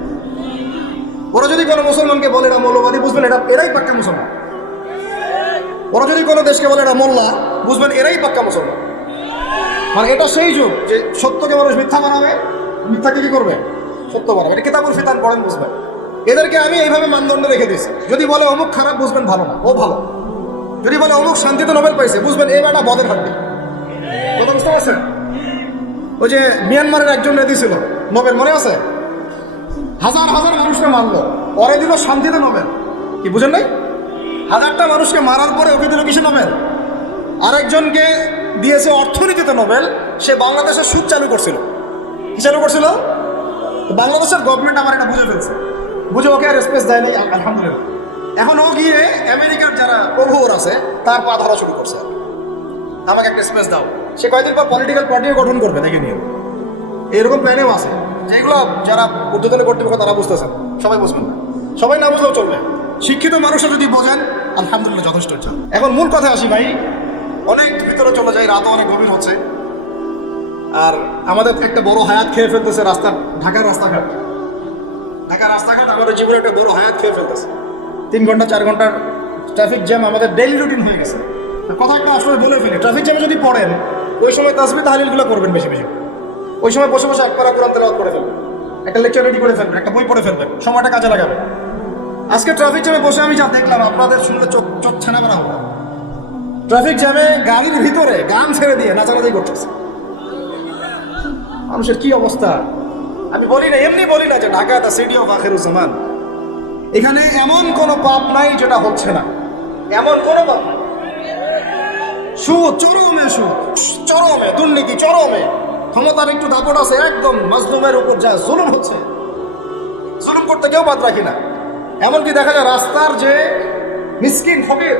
ওরা যদি কোনো মুসলমানকে বলে এরা মৌলবাদী, বুঝবেন এরাই পাক্কা মুসলমান। ওরা যদি কোনো দেশকে বলে এরা মোল্লা, বুঝবেন এরাই পাক্কা মুসলমান। মানে এটা সেই যুগ যে সত্যকে মানুষ মিথ্যা বানাবে, মিথ্যাকে কি করবে? সত্য বানাবে। এটা কিতাবুল ফিতান পড়েন, বুঝবেন। এদেরকে আমি এইভাবে মানদণ্ড রেখে দিয়েছি। যদি বলে অমুক খারাপ, বুঝবেন ভালো না, ও ভালো। যদি বলে অমুক শান্তিতে নোবেল পাইছে, বুঝবেন এই বেটা বদের হাড্ডি। বুঝতে পারছেন? ওই যে মিয়ানমারের একজন দিয়েছিল নোবেল, মনে আছে? হাজার হাজার মানুষকে মারলো, পরে দিল শান্তিতে নোবেল। কি বুঝেন নাই? হাজারটা মানুষকে মারার পরে ওকে দিল কিসে নোবেল? আরেকজনকে দিয়েছে অর্থনীতিতে নোবেল। সে বাংলাদেশের সুদ চালু করছিল। কি চালু করছিল? বাংলাদেশের গভর্নমেন্ট আমার এটা বুঝে ফেলছে, বুঝে ওকে আর স্পেস দেয়নি, আলহামদুলিল্লাহ। এখন ও গিয়ে আমেরিকার যারা প্রভুর আছে তার পা ধরা শুরু করছে, আমাকে একটা স্পেস দাও। সে কয়েকদিন পর পলিটিক্যাল পার্টিও গঠন করবে, দেখে নিও। এরকম প্ল্যানেও আছে, যেগুলো যারা ঊর্ধ্বতন কর্তৃপক্ষ তারা বুঝতেছেন, সবাই বুঝবেন না, সবাই না বুঝলেও চলবে। শিক্ষিত মানুষও যদি বোঝেন, আলহামদুলিল্লাহ যথেষ্ট হচ্ছে। এখন মূল কথা আসি ভাই, অনেক ভিতরে চলে যায়, রাত অনেক গভীর হচ্ছে। আর আমাদের একটা বড় হায়াত খেয়ে ফেলতেছে ঢাকার রাস্তাঘাট। ঢাকার রাস্তাঘাট আমাদের জীবনে একটা বড় হায়াত খেয়ে ফেলতেছে। 3 ঘন্টা 4 ঘন্টার ট্রাফিক জ্যাম আমাদের ডেইলি রুটিন হয়ে গেছে। কথা একটা আসলে বলে ফেলি, ট্রাফিক জ্যামে যদি পড়েন, ওই সময় তাসবিহ তাহলিলগুলো করবেন বেশি বেশি। ওই সময় বসে বসে একবার কোরআন তেলাওয়াত করে ফেলবেন, একটা লেকচার রেডি করে ফেলবেন, একটা বই পড়ে ফেলবেন, সময়টা কাজে লাগাবেন। আজকে ট্রাফিক জ্যামে বসে আমি যা দেখলাম, আপনাদের শুনলে চোখ ছানা বেড়া হবো। ট্রাফিক জ্যামে গাড়ির ভিতরে গান ছেড়ে দিয়ে নাচানাচি করতেছে। মানুষের কি অবস্থা! আমি বলি না, এমনি বলি না যে Dhaka the city of Akhiruzzaman. এখানে এমন কোনো পাপ নাই যেটা হচ্ছে না, এমন কোনো পাপ নাই। সুদ চরমে, সুদ চরমে, দুর্নীতি চরমে, ক্ষমতার একটু দাপট আছে, একদম মাজলুমের উপর যা জুলুম হচ্ছে, জুলুম করতে কেউ বাদ রাখি না। এমনকি দেখা যায় রাস্তার যে মিসকিন ফকির,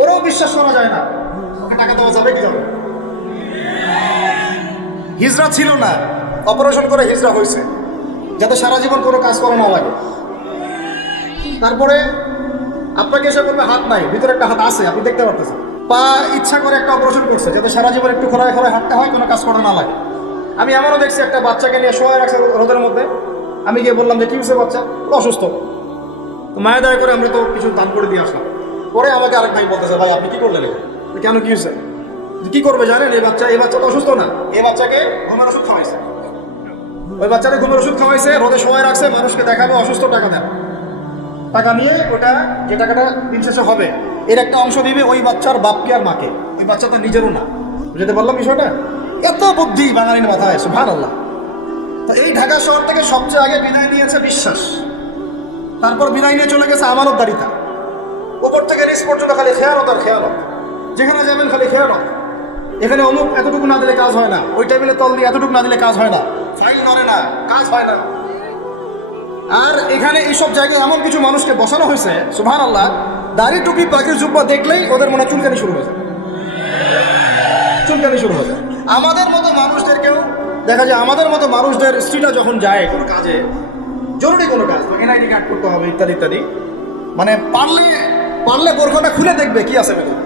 ওরাও বিশ্বাস করা যায় না ওকে টাকা দেওয়া যাবে কি যাবে। হিজরা ছিল না, অপারেশন করে হিজরা হয়েছে, যাতে সারা জীবন কোনো কাজ করা না লাগে। তারপরে আপনাকে এসে বলবে হাত নাই, ভিতরে একটা হাত আছে, আপনি দেখতে পারতেছেন। পা ইচ্ছা করে একটা অপারেশন করছে, যাতে সারা জীবন একটু খোলায় খোলায় হাঁটতে হয়, কোনো কাজ করা না লাগে। আমি এমনও দেখছি একটা বাচ্চাকে নিয়ে শোয়া রাখছে রোদের মধ্যে। আমি গিয়ে বললাম যে কি হয়েছে বাচ্চা? অসুস্থ। তো মায়া দয়া করে আমরা তো কিছু দান করে দিয়ে আসলাম। পরে আমাকে আরেক ভাই বলতেছে, ভাই আপনি কি করলেন? কেন, কি হয়েছে? কি করবে জানেন? এই বাচ্চা তো অসুস্থ না, এই বাচ্চাকে ঘুমের ওষুধ খাওয়াইছে। ওই বাচ্চাকে ঘুমের ওষুধ খাওয়াইছে, রোদে সময় রাখছে, মানুষকে দেখাবে অসুস্থ, টাকা দেন। টাকা নিয়ে ওটা যে টাকাটা দিন শেষে হবে এর একটা অংশ দিবে ওই বাচ্চার বাপকে আর মাকে। ওই বাচ্চা তো নিজেরও না। বুঝতে পারলাম বিষয়টা? এত বুদ্ধি বাঙালির মাথায়, সুবহানাল্লাহ। তো এই ঢাকা শহর থেকে সবচেয়ে আগে বিদায় নিয়েছে বিশ্বাস, তারপর বিদায় নিয়ে চলে গেছে আমানতদারিতা। উপর থেকে নিচ পর্যন্ত খালি খেয়ানত আর খেয়ানত, যেখানে যাবেন খালি খেয়ানত। এখানে অমুক এতটুকু না দিলে কাজ হয় না, ওই টেবিলে তল দিয়ে এতটুকু না দিলে কাজ হয় না, ফাইল নড়ে না, কাজ হয় না। আর এখানে এইসব জায়গায় এমন কিছু মানুষকে বসানো হয়েছে, সুবহানাল্লাহ, দাড়ি টুপি পাখির জুব্বা দেখলেই ওদের মনে চুলকানি শুরু হয়েছে, চুলকানি শুরু হয়েছে। আমাদের মতো মানুষদেরকেও দেখা যায়, আমাদের মতো মানুষদের স্ত্রীরা যখন যায় কোনো কাজে, জরুরি কোনো কাজ, এনআইডি কার্ড করতে হবে ইত্যাদি ইত্যাদি, মানে পারলে বোরখাটা খুলে দেখবে কি আছে বেরিয়ে।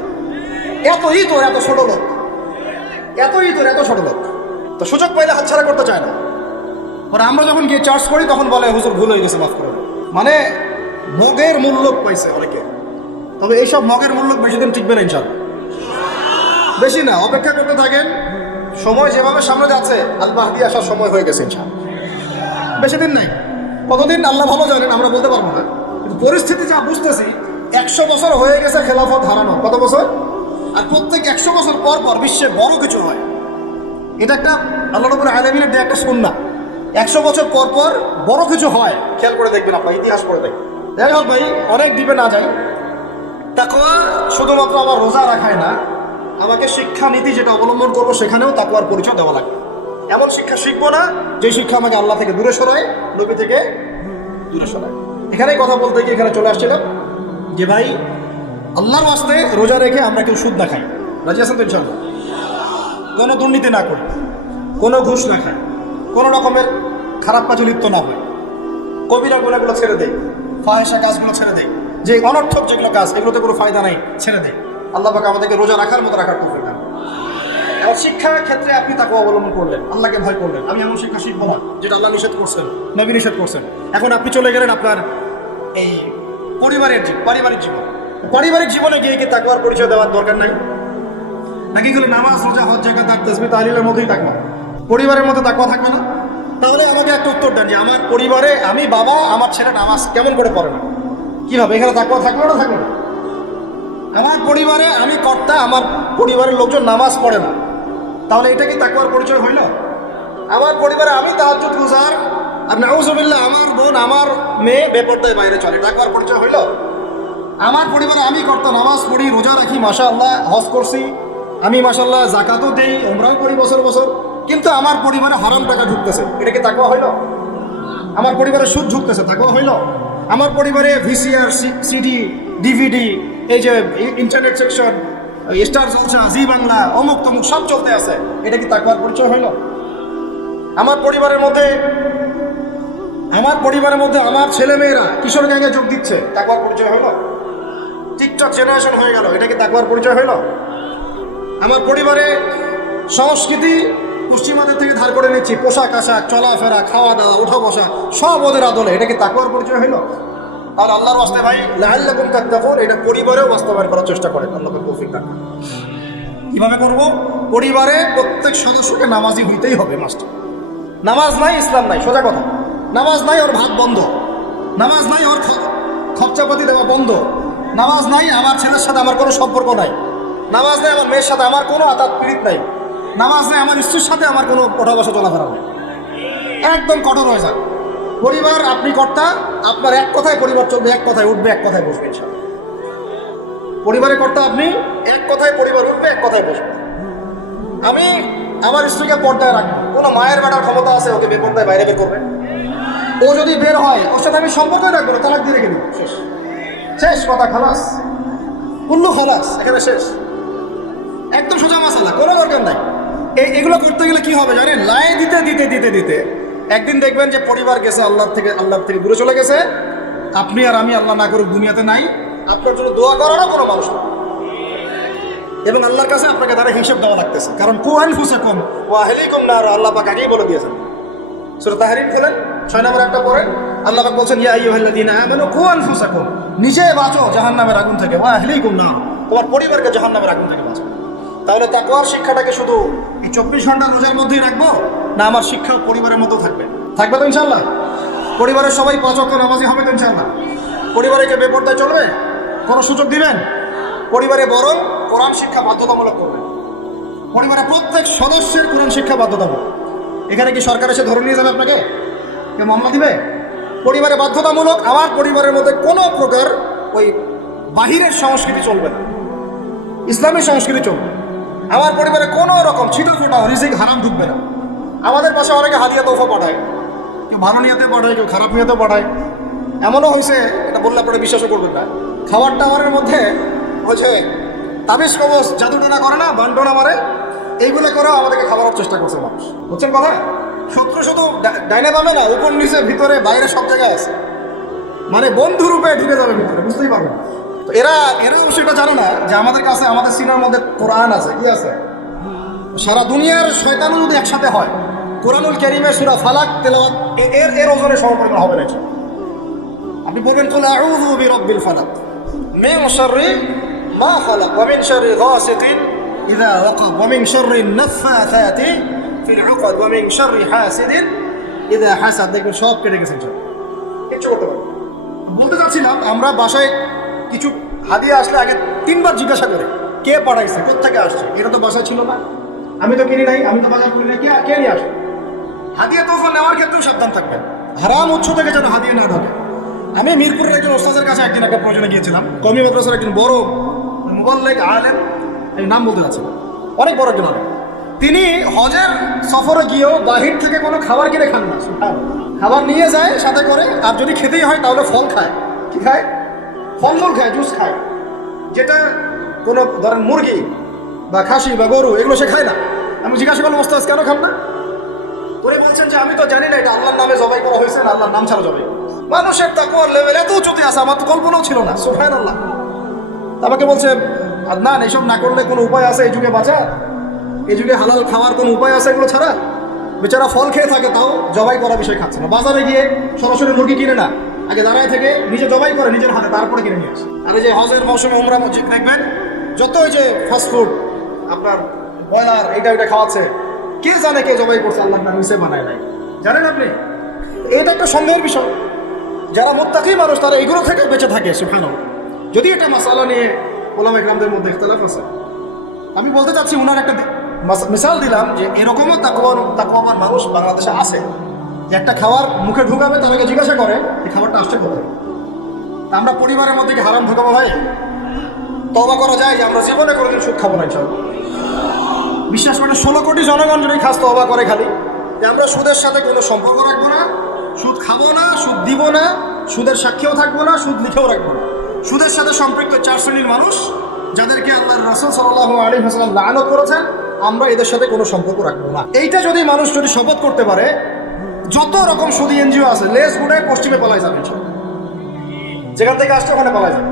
এতই তোর এত ছোট লোক, এতই তোর এত ছোট লোক, তো সুযোগ পাইলে হাতছাড়া করতে চায় না। পরে আমরা যখন গিয়ে চার্জ করি তখন বলে হুজুর ভুল হয়ে গেছে, মাফ করে। মানে মগের মূল্য পাইছে অনেকে। তবে এইসব মগের মূল্য বেশি দিন টিকবে না ইনশাআল্লাহ, বেশি না। অপেক্ষা করতে থাকেন, সময় যেভাবে সামনে যাচ্ছে আল মাহদি আসার সময় হয়ে গেছে ইনশাআল্লাহ, বেশি দিন নাই। কতদিন আল্লাহ ভালো জানেন, আমরা বলতে পারবো না। কিন্তু পরিস্থিতি যা বুঝতেছি, 100 বছর হয়ে গেছে খেলাফত হারানো। কত বছর? আর প্রত্যেক 100 বছর পর পর বিশ্বে বড় কিছু হয়। এটা একটা আল্লাহ রাব্বুল আলামিনের দেয়া একটা সুন্নাহ। 100 বছর পর পর বড় কিছু হয়, খেয়াল করে দেখবেন, আপনার ইতিহাস পড়ে দেখবেন। যাই হোক ভাই, অনেক ডিপে না যাই। তাকওয়া শুধুমাত্র আমার রোজা রাখায় না, আমাকে শিক্ষা নীতি যেটা অবলম্বন করবো সেখানেও তাকওয়ার পরিচয় দেওয়া লাগবে। এমন শিক্ষা শিখবো না যে শিক্ষা আমাকে আল্লাহ থেকে দূরে সরায়, নবী থেকে দূরে সরায়। এখানেই কথা বলতে গিয়ে এখানে চলে আসছিলাম যে ভাই, আল্লাহর ওয়াস্তে রোজা রেখে আমরা কেউ সুদ না খাই, রাজি আছেন তো ইনশাআল্লাহ? কোনো দুর্নীতি না করি, কোনো ঘুষ না খাই, কোনো রকমের খারাপ কাজে লিপ্ত না হয়, কবিরা গুণাগুলো ছেড়ে দেয়, ফাহেসা কাজগুলো ছেড়ে দেয়, যে অনর্থক যেগুলো কাজ এগুলোতে কোনো ফায়দা নাই ছেড়ে দেয়। আল্লাহ পাক আমাদেরকে রোজা রাখার মতো রাখার তৌফিক দান। এবার শিক্ষার ক্ষেত্রে আপনি তাকওয়া অবলম্বন করলেন, আল্লাহকে ভয় করলেন, আমি এমন শিক্ষা শিখবো না যেটা আল্লাহ নিষেধ করছেন, নবী নিষেধ করছেন। এখন আপনি চলে গেলেন আপনার এই পারিবারিক জীবন। পারিবারিক জীবনে গিয়ে কি তাকওয়ার পরিচয় দেওয়ার দরকার নাই? নাকি এগুলো নামাজ, রোজা, হজ, যাকাত, তাসবিহ, তাহলিলের মধ্যেই তাকওয়া? পরিবারের মধ্যে তাকওয়া থাকবে না? তাহলে আমাকে একটা উত্তর দেন যে আমার পরিবারে আমি বাবা, আমার ছেলে নামাজ কেমন করে পড়ে না, কিভাবে? এখানে তাকওয়া থাকবে না থাকবে না? আমার পরিবারে আমি কর্তা, আমার পরিবারের লোকজন নামাজ পড়ে না, তাহলে এটা কি তাকওয়ার পরিচয় হইল? আমার পরিবারে আমি তাহাজ্জুদ গুজার, আর নাউজুবিল্লাহ আমার বোন, আমার মেয়ে বেপরদায় বাইরে চলে, তাকওয়ার পরিচয় হইল? আমার পরিবারে আমি কর্তা, নামাজ পড়ি, রোজা রাখি, মাশাআল্লাহ হজ করছি, আমি মাশাআল্লাহ যাকাতও দেই, উমরাও করি বছর বছর, কিন্তু আমার পরিবারে হারাম টাকা ঢুকতেছে, এটা কি তাকওয়া হইল? আমার পরিবারে সুদ ঢুকতেছে, তাকওয়া হইল? আমার পরিবারে ভিসিআর, সিডি, ডিভিডি, এই যে ইন্টারনেট সেকশন, স্টার জলসা, জি বাংলা, অমুক তমুক সব চলতে আছে, এটা কি তাকওয়ার পরিচয় হইল? আমার পরিবারের মধ্যে আমার ছেলে মেয়েরা কিশোর গ্যাংয়ে যোগ দিচ্ছে, তাকওয়ার পরিচয় হইল? টিকটক জেনারেশন হয়ে গেল, এটা কি তাকওয়ার পরিচয় হইল? আমার পরিবারে সংস্কৃতি পশ্চিমাদের থেকে ধার করে নিচ্ছি, পোশাক আশাক, চলাফেরা, খাওয়া দাওয়া, উঠা বসা সব ওদের আদলে, এটা কি তাকওয়ার পরিচয় হইল? আর আল্লাহর ওয়াস্তে ভাই, লাআল্লাকুম তাত্তাকুন, এটা পরিবারেও বাস্তবায়ন করার চেষ্টা করেন, আল্লাহ পাক তৌফিক দান করেন। কিভাবে করব? পরিবারে প্রত্যেক সদস্যকে নামাজি হইতেই হবে, মাস্টার। নামাজ নাই ইসলাম নাই, সোজা কথা। নামাজ নাই ওর ভাত বন্ধ, নামাজ নাই ওর খরচাপাতি দেওয়া বন্ধ, নামাজ নাই আমার ছেলের সাথে আমার কোনো সম্পর্ক নাই, নামাজ নাই আমার মেয়ের সাথে আমার কোনো আতাত পীড়িত নাই, নামাজ নাই আমার স্ত্রীর সাথে আমার কোনো ওঠা বসা চলাফেরা নেই, একদম কঠোর হয়ে যাক। পরিবার আপনি কর্তা, আপনার এক কথায় পরিবার চলবে, এক কথায় উঠবে, এক কথায় বসবে। পরিবারের কর্তা আপনি, এক কথায় পরিবার উঠবে, এক কথায় বসবে। আমি আমার স্ত্রীকে পর্দায় রাখবো, কোনো মায়ের বেটার ক্ষমতা আছে ওকে বেপর্দায় বাইরে বের করবে? ও যদি বের হয় ওর সাথে আমি সম্পর্কই রাখবো না, তালাক দিয়ে রেখে দিব, শেষ শেষ কথা, খালাস, কুল্লু খালাস, এখানে শেষ, একদম সোজা মাসালা, কোনো দরকার নাই। এগুলো করতে গেলে কি হবে জানেন? লাই দিতে দিতে দিতে দিতে একদিন দেখবেন যে পরিবার গেছে আল্লাহর থেকে দূরে চলে গেছে, আপনি আর আমি আল্লাহ না করুক দুনিয়াতে নাই, আপনার জন্য দোয়া করারও কোনো মানুষ নেই, এবং আল্লাহর কাছে আপনাকে তারা হিসাব দেওয়া লাগতেছে। কারণ কু আনফুসাকুম ওয়া আহলিকুম নার, আল্লাহ পাক আগেই বলে দিয়েছেন। সূরা তাহরিম খোলেন, 6 নম্বর একটা পড়েন, আল্লাহ পাক বলছেন ইয়া আইয়ুহাল্লাযীনা আমানু কু আনফুসাকুম, নিজে বাঁচো জাহান্নামের আগুন থেকে, ওয়া আহলিকুম নার, তোমার পরিবারকে জাহান্নামের আগুন থেকে বাঁচো। তাহলে তাকওয়ার শিক্ষাটাকে শুধু এই 24 ঘন্টা রোজার মধ্যেই রাখবো না, আমার শিক্ষা পরিবারের মধ্যেও থাকবে তো ইনশাআল্লাহ? পরিবারের সবাই 5 ওয়াক্ত নামাজি হবে তো ইনশাআল্লাহ? পরিবারে কে বেপরদায় চলবে? কোনো সুযোগ দিবেন? পরিবারে বরং কোরআন শিক্ষা বাধ্যতামূলক করবেন, পরিবারের প্রত্যেক সদস্যের কোরআন শিক্ষা বাধ্যতামূলক। এখানে কি সরকার এসে ধরে নিয়ে যাবে আপনাকে, কেউ মামলা দিবে? পরিবারে বাধ্যতামূলক। আমার পরিবারের মধ্যে কোনো প্রকার ওই বাহিরের সংস্কৃতি চলবে না, ইসলামী সংস্কৃতি চলবে। আমার পরিবারে কোনো রকম ছিটো ফোটা রিজিক হারাম ঢুকবে না। আমাদের পাশে অনেকে হাদিয়া তোফা পাঠায়, কেউ ভালো নিয়াতে পাঠায়, কেউ খারাপ নিয়াতে পাঠায়। এমনও হয়েছে, এটা বললে আপনারা বিশ্বাসও করবেন না, খাবার টাবারের মধ্যে হচ্ছে তাবিজ কবজ জাদুটোনা করে না, বান্ডনা মারে, এইগুলো করেও আমাদেরকে খাবারের চেষ্টা করছে মানুষ। বুঝছেন কথা? শত্রু শুধু ডাইনে বামে না, উপর নিচে ভিতরে বাইরে সব জায়গায় আছে, মানে বন্ধু রূপে ঢুকে যাবে ভিতরে, বুঝতেই পারবেন। তো এরা সেটা জানো না যে আমাদের কাছে, আমাদের সিনার মধ্যে কোরআন আছে। কি আছে? সারা দুনিয়ার শয়তানও যদি একসাথে হয়, কোরআনুল কারীমের সূরা ফালাক তেলাওয়াত এর ওজনে সমপরিমাণ হবে না। আপনি বলবেন কুল আউযু বিরাব্বিল ফালাক মিন শাররি মা খালাক ওয়া মিন শাররি গাসিকিন ইযা ওয়াকাব ওয়া মিন শাররি নাফাসাতি ফিল উকদ ওয়া মিন শাররি হাসিদিন ইযা হাসাদ। দেখবেন সব কেটে গেছে, কিছু করতে পারবেন। বলতে চাচ্ছিলাম, আমরা বাসায় কিছু হাদিয়া আসলে আগে 3 বার জিজ্ঞাসা করে কে পাঠাইছে, কোথেকে আসছে। এটা তো বাসায় ছিল না, আমি তো কিনি নাই, আমি তো বাজার করি নাই, কে নিয়ে আসে? হাদিয়া তোফা নেওয়ার ক্ষেত্রেও সাবধান থাকবেন, হারাম উৎস থেকে যেন হাদিয়া না ঢোকে। আমি মিরপুরের একজন ওস্তাদের কাছে একদিন একটা প্রয়োজনে গিয়েছিলাম, কওমি মাদ্রাসার একজন বড় মুবাল্লিগ আলেম, এই নাম বলতে যাচ্ছে, অনেক বড় একজন আলেম। তিনি হজের সফরে গিয়েও বাহির থেকে কোনো খাবার কিনে খান না, খাবার নিয়ে যায় সাথে করে, আর যদি খেতেই হয় তাহলে ফল খায়। কি খায়? ফলমূল খায়, জুস খায়। যেটা কোনো ধরেন মুরগি বা খাসি বা গরু এগুলো সে খায় না। আমি জিজ্ঞাসা করলাম ওস্তাদ কেন খান না? উনি বলছেন যে আমি তো জানি না এটা আল্লাহর নামে জবাই করা হয়েছে না আল্লাহর নাম ছাড়া জবাই। মানুষের তাকওয়ার লেভেল এত উঁচুতে আছে আমার তো কল্পনাও ছিল না। সুবহানাল্লাহ। আমাকে বলছে আদনান এইসব না করলে কোনো উপায় আছে এই যুগে বাঁচা? এই যুগে হালাল খাওয়ার কোনো উপায় আছে এগুলো ছাড়া? বেচারা ফল খেয়ে থাকে তাও জবাই করা বিষয় খাচ্ছে না। বাজারে গিয়ে সরাসরি মুরগি কিনে না, আগে দাঁড়ায় থেকে নিজে জবাই করে নিজের হাতে তারপরে কিনে নিয়ে আসে। আর এই যে হজের মৌসুমে উমরা মসজিদ দেখবেন যত ওই যে ফাস্টফুড আপনার ব্রয়লার এটা খাওয়াচ্ছে, কে জানে কে জবাই করছে আল্লাহর নামে সে বানায় নাই, জানেন আপনি? এটা একটা সন্দেহের বিষয়। যারা মুত্তাকি মানুষ তারা এগুলো থেকে বেঁচে থাকে। সুবহানাল্লাহ। যদি এটা মাসালা নিয়ে ওলামা ইকরামদের মধ্যে ইখতিলাফ আছে, আমি বলতে চাচ্ছি ওনার একটা মিসাল দিলাম যে এরকমও তাকওয়াবান মানুষ বাংলাদেশে আছে যে একটা খাবার মুখে ঢুকাবে তাদেরকে জিজ্ঞাসা করে এই খাবারটা আসছে কোথায়। আমরা পরিবারের মধ্যে কি হারাম ঢুকাবো ভাই? তওবা করা যায় যে আমরা জীবনে কোনোদিন সুদ খাবো না ইনশাআল্লাহ। বিশ্বাস করে 16 কোটি জনগণ যদি খাস তওবা করে খালি যে আমরা সুদের সাথে কোনো সম্পর্ক রাখবো না, সুদ খাবো না, সুদ দিব না, সুদের সাক্ষীও থাকবো না, সুদ লিখেও রাখবো না। সুদের সাথে সম্পৃক্ত 4 শ্রেণীর মানুষ যাদেরকে আল্লাহর রাসূল সাল্লাল্লাহু আলাইহি ওয়াসাল্লাম লানত করেছেন, আমরা এদের সাথে কোনো সম্পর্ক রাখবো না। এইটা যদি মানুষ যদি শপথ করতে পারে, যত রকম সুদী এনজিও আছে লেজ গুড়ে পশ্চিমে পালাই যাবে, যেখান থেকে আসছে ওখানে পালাই যাবে।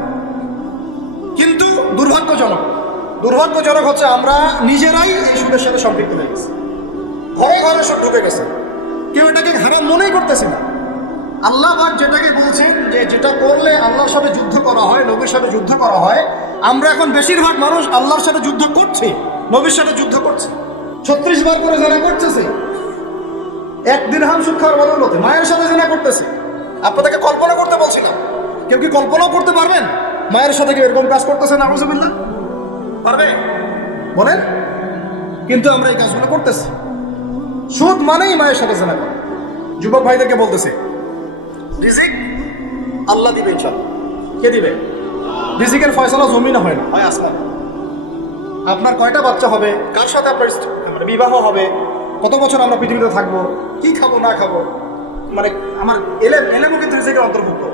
কিন্তু দুর্ভাগ্যজনক হচ্ছে আমরা নিজেরাই এই সুদের সাথে সম্পৃক্ত হয়ে গেছি। ঘরে ঘরে সব ঢুকে গেছে, কেউ এটাকে হারাম মনেই করতেছি না। আল্লাহ পাক যেটাকে বলছেন যে যেটা করলে আল্লাহর সাথে যুদ্ধ করা হয়, নবীর সাথে যুদ্ধ করা হয়, আমরা এখন বেশিরভাগ মানুষ আল্লাহর সাথে যুদ্ধ করছি, নবীর সাথে যুদ্ধ করছি। 36 বার করে জানা করতেছে, 1 দিরহাম সুদ খাওয়ার বদৌলতে মায়ের সাথে জানা করতেছে। আপনাদেরকে কল্পনা করতে বলছি না, কেউ কি কল্পনাও করতে পারবেন মায়ের সাথে কেউ এরকম কাজ করতেছে? না আউযুবিল্লাহ, পারবে? বলেন। কিন্তু আমরা এই কাজগুলো করতেছি। সুদ মানেই মায়ের সাথে জানা করা। যুবক ভাইদেরকে বলতেছে রিজিক আল্লাহ দিবে ইনশাআল্লাহ। কে দিবে? রিজিকের ফয়সালা জমিনে হয় না, হয় আসমানে। আপনার কয়টা বাচ্চা হবে, কার সাথে আপনার বিবাহ হবে, কত বছর আমরা পৃথিবীতে থাকবো, কি খাবো না খাবো, মানে আমার এলেমও কিন্তু রিজিকের অন্তর্ভুক্ত।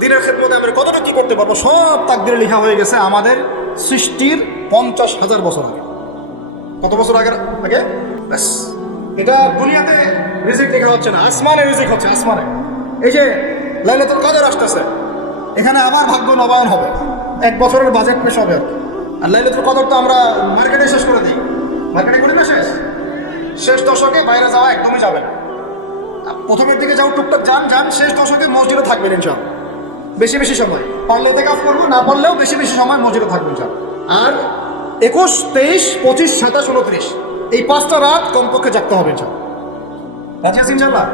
দিনের খেদমতে আমরা কতটা কি করতে পারবো সব তাকদিরে লেখা হয়ে গেছে আমাদের সৃষ্টির 50,000 বছর আগে। কত বছর আগে? ব্যাস। এটা দুনিয়াতে রিজিক লেখা হচ্ছে না, আসমানে রিজিক হচ্ছে, আসমানে। এই যে লাইলাতুল কদর আসতেছে, এখানে আবার ভাগ্য নবায়ন হবে, 1 বছরের বাজেট পেশ হবে। আর লাইলাতুল কদর তো আমরা মার্কেটে শেষ করে দিই, মার্কেটে করি না শেষ দশকে বাইরে যাওয়া একদমই যাবে না। প্রথমের দিকে যাও টুকটাক যান, শেষ দশকে মসজিদে থাকবেন ইনশাআল্লাহ। বেশি সময় পারলে ইতিকাফ করবো, না পারলেও বেশি সময় মসজিদে থাকবেন ইনশাআল্লাহ। আর 21, 23, 25, 27, 29 এই 5টা রাত কমপক্ষে জাগতে হবে ইনশাআল্লাহ। রাজি আছেন ইনশাআল্লাহ?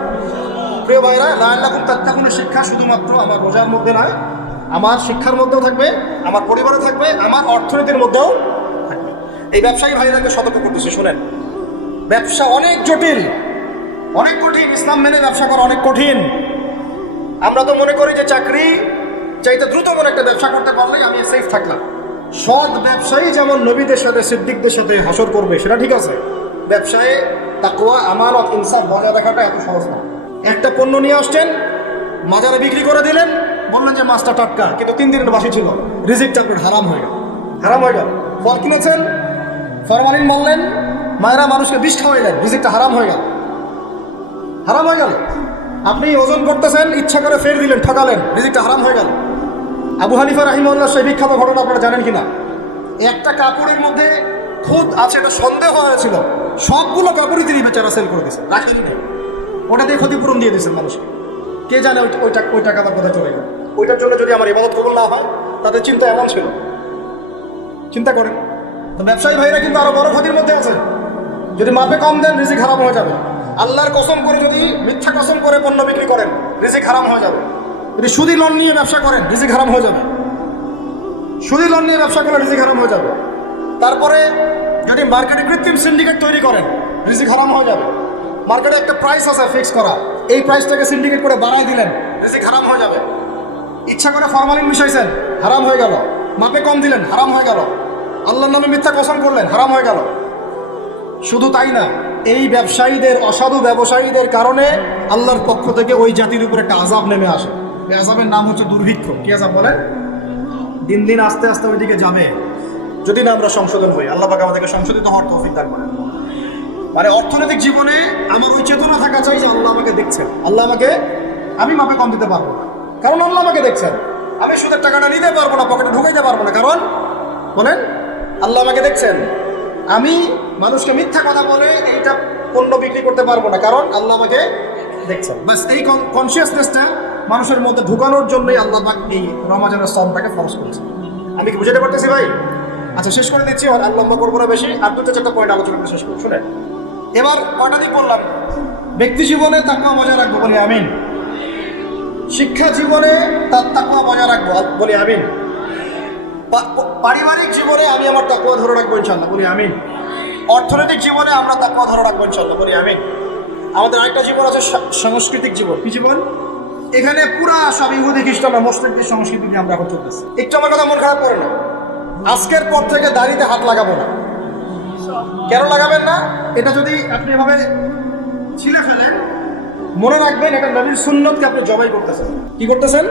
প্রিয় ভাইরা, লাআল্লাকুম তাত্তাকুনের শিক্ষা শুধুমাত্র আমার রোজার মধ্যে নয়, আমার শিক্ষার মধ্যেও থাকবে, আমার পরিবারে থাকবে, আমার অর্থনীতির মধ্যেও থাকবে। এই ব্যবসায়ী ভাইরাকে সতর্ক করতেছে, শুনেন, ব্যবসা অনেক জটিল, অনেক কঠিন। ইসলাম মেনে ব্যবসা করা অনেক কঠিন। আমরা তো মনে করি যে চাকরি চাইতে দ্রুত মনে একটা ব্যবসা করতে পারলেই আমি সেফ থাকলাম। সৎ ব্যবসায়ী যেমন নবীদের সাথে সিদ্দিকদের সাথে হাসর করবে, সেটা ঠিক আছে। ব্যবসায়ে তাকওয়া, আমানত, ইনসাফ বজায় রাখাটা এত সহজ না। একটা পণ্য নিয়ে আসছেন, বাজারে বিক্রি করে দিলেন, বললেন যে মাছটা টাটকা, কিন্তু 3 দিনের বাসি ছিল, রিজিকটা আপনার হারাম হয়ে গেল। ফল কিনেছেন, ফরমালিন মারলেন, মায়েরা মানুষকে বিষ খাওয়াইলেন, রিজিকটা হারাম হয়ে গেল। আপনি ওজন করতেছেন, ইচ্ছা করে ফের দিলেন, ঠকালেন, রিজিকটা হারাম হয়ে গেল। আবু হানিফা রাহিমাহুল্লাহ সেই বিখ্যাত ঘটনা আপনারা জানেন কিনা? একটা কাপড়ের মধ্যে খুদ আছে, এটা সন্দেহ হয়েছিল, সবগুলো কাপড়ই তিনি বেচারা সেল করে দিয়েছেন, রাখেনি না, ওটা দিয়ে ক্ষতিপূরণ দিয়ে দিয়েছেন মানুষকে। কে জানে ওই টাকা আবার কোথায় চলে গেল। ওইটার জন্য যদি আমার ইবাদত কবুল না হয়, তাদের চিন্তা এমন ছিল। চিন্তা করেন, তো ব্যবসায়ী ভাইরা কিন্তু আরো বড় ক্ষতির মধ্যে আছে। যদি মাপে কম দেন, রিজিক হারাম হয়ে যাবে। আল্লাহর কসম করে যদি মিথ্যা কসম করে পণ্য বিক্রি করেন, রিজিক হারাম হয়ে যাবে। যদি সুদী লোন নিয়ে ব্যবসা করেন, রিজিক হারাম হয়ে যাবে। সুদী লোন নিয়ে ব্যবসা করলে রিজিক হারাম হয়ে যাবে। তারপরে যদি মার্কেটে কৃত্রিম সিন্ডিকেট তৈরি করেন, রিজিক হারাম হয়ে যাবে। মার্কেটে একটা প্রাইস আছে ফিক্স করা, এই প্রাইসটাকে সিন্ডিকেট করে বাড়ায় দিলেন, রিজিক হারাম হয়ে যাবে। ইচ্ছা করে ফরমালিন মিশাইছেন, হারাম হয়ে গেল। মাপে কম দিলেন, হারাম হয়ে গেল। আল্লাহর নামে মিথ্যা কসম করলেন, হারাম হয়ে গেল। শুধু তাই না, এই ব্যবসায়ীদের, অসাধু ব্যবসায়ীদের কারণে আল্লাহর পক্ষ থেকে ওই জাতির উপর একটা আযাব নেমে আসে। এই আযাবের নাম হচ্ছে দুর্ভিক্ষ। কি আযাব বলেন? দিন দিন আস্তে আস্তে ওইদিকে যাবে, যদি না আমরা সংশোধন হই। আল্লাহ পাক আমাদেরকে সংশোধিত হওয়ার তৌফিক দান করেন। মানে অর্থনৈতিক জীবনে আমার ওই চেতনা থাকা চাই যে আল্লাহ আমাকে দেখছেন, আল্লাহ আমাকে, আমি মাপে কম দিতে পারবো না কারণ আল্লাহ আমাকে দেখছেন। আমি সুদের টাকাটা নিতে পারবো না, পকেটে ঢুকাইতে পারবো না কারণ বলেন আল্লাহ আমাকে দেখছেন। আমি মানুষকে মিথ্যা কথা বলে এইটা পণ্য বিক্রি করতে পারবো না কারণ আল্লাহ আমাকে দেখছেন। বাস এই কনসিয়াসনেসটা মানুষের মধ্যে ঢুকানোর জন্যই আল্লাহ পাক এই রমজানের সামটাকে ফরজ করেছে। আমি কি বুঝাতে পারতেছি ভাই? আচ্ছা, শেষ করে দিচ্ছি, আর লম্বা করবো না বেশি, আর দুটো চারটা পয়েন্ট আলোচনা করে শেষ করবো। শুনে এবার কয়টা দিক বললাম? ব্যক্তি জীবনে তাকওয়া বজায় রাখবো, বলি আমিন। শিক্ষা জীবনে তার তাকওয়া বজায় রাখবো, বলি আমিন। পারিবারিক জীবনে আমি আমার তাকওয়া ধরে রাখবো ইনশাআল্লাহ, বলি আমিন। অর্থনৈতিক জীবনে আমরা তাকওয়া ধরে রাখবো ইনশাআল্লাহ, বলি আমিন। আমাদের আরেকটা জীবন আছে সাংস্কৃতিক জীবন। কি জীবন? এখানে পুরা সব ইহুদি খ্রিস্টান মুসলিমদের সংস্কৃতি নিয়ে আমরা এখন চলতেছি। একটু আমার কথা মন খারাপ করে না, আজকের পর থেকে দাড়িতে হাত লাগাবো না। কেন লাগাবেন না? এটা যদি আপনি এভাবে ছিলে ফেলেন, মনে রাখবেন এটা নবীর সুন্নতকে আপনি জবাই করতেছেন। কি করতেছেন?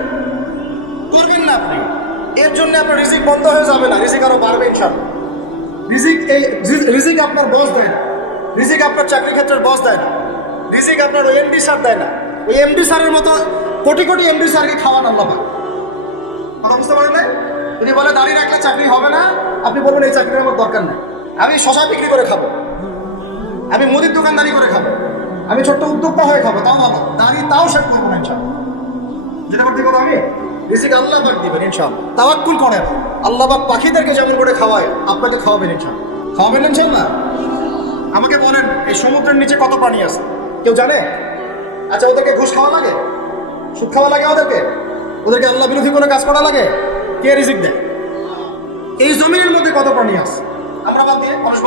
করবেন না আপনি। এর জন্য আপনার রিজিক বন্ধ হয়ে যাবে না, রিজিক আরো বাড়বে ইনশাআল্লাহ। রিজিক আপনার বস দেয় না, রিজিক আপনার চাকরি ক্ষেত্রের বস দেয় না, রিজিক আপনার ওই এমডি স্যার দেয় না। ওই এমডি স্যারের মতো কোটি কোটি এমডি স্যারকে খাওয়ান আল্লাহ পাক। কথা বুঝতে পারলেন? যদি বলে দাঁড়িয়ে রাখলে চাকরি হবে না, আপনি বলবেন এই চাকরির আমার দরকার নেই, আমি শশা বিক্রি করে খাবো, আমি মুদির দোকানদারি করে খাবো, আমি ছোট্ট উদ্যোক্তা হয়ে খাবো, তাও ভালো, দাঁড়িয়ে তাও শেষ করবো না ইনশাআল্লাহ। যেটা করতে কথা আমি রিজিক আল্লাহ পাক দিবেন ইনশাআল্লাহ। তাওয়াক্কুল করেন, আল্লাহ পাক পাখিদেরকে যেমন করে খাওয়ায় আপনাকে খাওয়াবেন ইনশাআল্লাহ। খাওয়াবেন ইনশাআল্লাহ। আমাকে বলেন এই সমুদ্রের নিচে কত প্রাণী আছে কেউ জানে? আচ্ছা, ওদেরকে ঘুষ খাওয়া লাগে, সুদ খাওয়া লাগে, ওদেরকে আল্লাহ বিরোধী কোনো কাজ করা লাগে? কে রিজিক দেয়? এই জমিনের মধ্যে কত প্রাণী আছে? আমরা বাদ দিয়ে, মানুষকে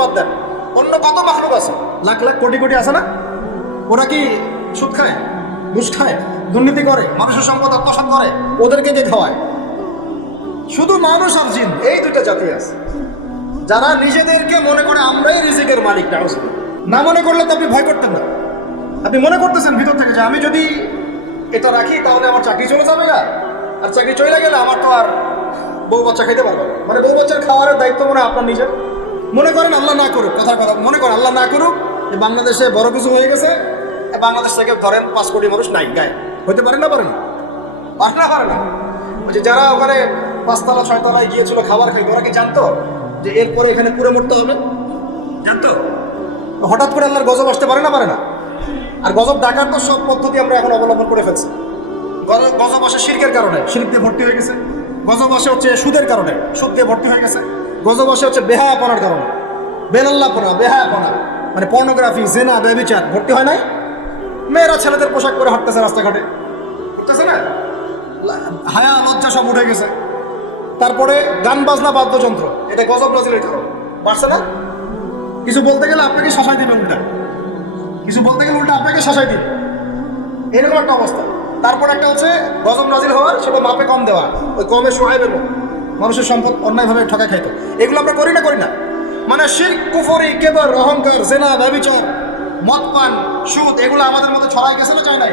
বাদ দেন, অন্য কত মাখলুক আছে, লাখ লাখ কোটি কোটি আছে না? ওরা কি সুদ খায়, ঘুষ খায়, দুর্নীতি করে, মানুষের সম্পদ আত্মসাৎ করে? ওদেরকে কে খাওয়ায়? শুধু মানুষ আর জিন, এই দুইটা জাতি আছে যারা নিজেদেরকে মনে করে আমরাই রিজিকের মালিক। না মনে করলে তো আপনি ভয় করতেন না। আপনি মনে করতেছেন ভিতর থেকে যে আমি যদি এটা রাখি তাহলে আমার চাকরি চলে যাবে না, আর চাকরি চলে গেলে আমার তো আর বউ বাচ্চা খাইতে পারবে না। মানে বউ বাচ্চার খাওয়ার দায়িত্ব মনে আপনার নিজের। মনে করেন আল্লাহ না করুক, কথার কথা মনে করেন আল্লাহ না করুক যে বাংলাদেশে বড় কিছু হয়ে গেছে, বাংলাদেশ থেকে ধরেন 5 কোটি মানুষ নাই, গায়ে হইতে পারে না? পারে না? পারে না। বলছে যারা ওখানে 5 তলা 6 তলায় গিয়েছিল খাবার খাই, ওরা কি জানতো যে এরপরে এখানে পুরো মরতে হবে? জানতো? হঠাৎ করে আল্লাহর গজব আসতে পারে না? আর গজব ডাকার তো সব পদ্ধতি আমরা এখন অবলম্বন করে ফেলছি। গজব আসে শিরকের কারণে, শিরক দিয়ে ভর্তি হয়ে গেছে। গজব আসে হচ্ছে সুদের কারণে, সুদ দিয়ে ভর্তি হয়ে গেছে। গজব আসে হচ্ছে বেহায়াপনার কারণে, বেলাল্লাপনা, বেহায়াপনা, মানে পর্নোগ্রাফি, জিনা, ব্যভিচার ভর্তি হয় নাই? মেয়েরা ছেলেদের পোশাক পরে হাঁটতেছে রাস্তাঘাটে, করতেছে না? হায়া লজ্জা সব উঠে গেছে। তারপরে গান বাজনা বাদ্যযন্ত্র, এটা গজব নাজিলের কারণ, বাড়ছে না? কিছু বলতে গেলে আপনাকে শাসাই দিবে উল্টা, আপনাকে শাসাই দিবে, এরকম একটা অবস্থা। তারপর একটা হচ্ছে গজব নাজিল হওয়ার, সেটা মাপে কম দেওয়া, ওই কমে সোহাইব এলো, মানুষের সম্পদ অন্যায়ভাবে ঠকা খাইতো। এগুলো আমরা করি না? মানে শিরক, কুফরি, কেবর, অহংকার, জেনা, ব্যভিচার, মদ পান, সুদ, এগুলো আমাদের মধ্যে ছড়াই গেছে না? চাই নাই?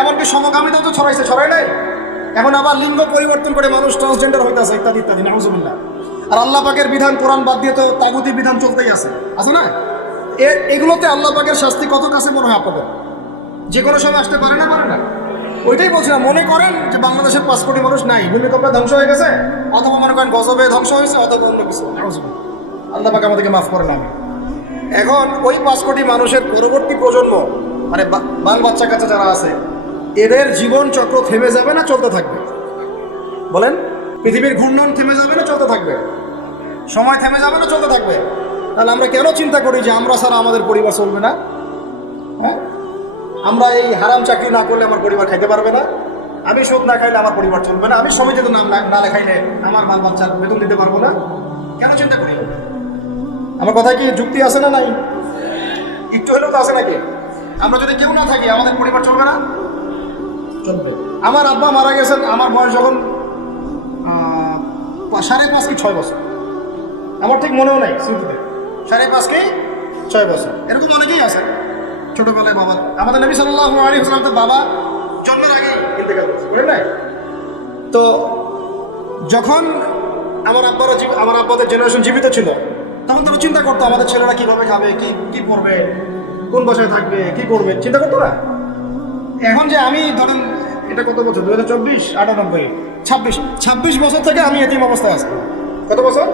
এমনকি সমকামিতাও তো ছড়াই নাই। এখন আবার লিঙ্গ পরিবর্তন করে মানুষ ট্রান্সজেন্ডার হইতেছে, ইত্যাদি ইত্যাদি, নাউজুবিল্লাহ। আর আল্লাহ পাকের বিধান, কোরআন বাদ দিয়ে তো তাগুতি বিধান চলতেই আছে না? এগুলোতে আল্লাহ পাকের শাস্তি কত কাছে মনে হয় আপনাদের? যে কোনো সময় আসতে পারে না? ওইটাই বলছিলাম, মনে করেন যে বাংলাদেশের 5 কোটি মানুষ নাই, ভূমিকম্পে ধ্বংস হয়ে গেছে, অথবা মনে করেন গজবে ধ্বংস হয়েছে, অথবা অন্য কিছু। আল্লাহ পাক আমাদেরকে মাফ করেন। আমি এখন ওই 5 কোটি মানুষের পরবর্তী প্রজন্ম, মানে বাল বাচ্চা কাচ্চা যারা আছে, এদের জীবন চক্র থেমে যাবে না চলতে থাকবে? বলেন, পৃথিবীর ঘূর্ণন থেমে যাবে না চলতে থাকবে? সময় থেমে যাবে না চলতে থাকবে? তাহলে আমরা কেন চিন্তা করি যে আমরা ছাড়া আমাদের পরিবার চলবে না? হ্যাঁ, আমরা এই হারাম চাকরি না করলে আমার পরিবার খাইতে পারবে না, আমি সুদ না খাইলে আমার পরিবার চলবে না, আমি সমিতিতে নাম না লেখাইলে আমার বাল বাচ্চার বেতন দিতে পারবো না। কেন চিন্তা করি? আমার কথায় কি যুক্তি আছে না নাই? একটু হলেও তো আছে নাকি? আমরা যদি কেউ না থাকি আমাদের পরিবার চলবে না? চলবে। আমার আব্বা মারা গেছেন আমার বয়স যখন 5.5 কি 6 বছর, আমার ঠিক মনেও নাই স্মৃতিতে, 5.5 কি 6 বছর, এরকম অনেকেই আছে। ছোটবেলায় বাবা, আমাদের নবী সাল্লাল্লাহু আলাইহি ওয়াসাল্লাম তো বাবা জন্মের আগে ইন্তেকাল করেছে, বলেন নাই? তো যখন আমার আব্বাদের জেনারেশন জীবিত ছিল, তখন তারা চিন্তা করতো আমাদের ছেলেরা কিভাবে খাবে, কি পড়বে, কোন বাসায় থাকবে, কি করবে, চিন্তা করতো না। এখন যে আমি ধরেন এটা কত বছর, 2024, 98, 26 বছর থেকে আমি এতিম অবস্থায় আছি। কত বছর?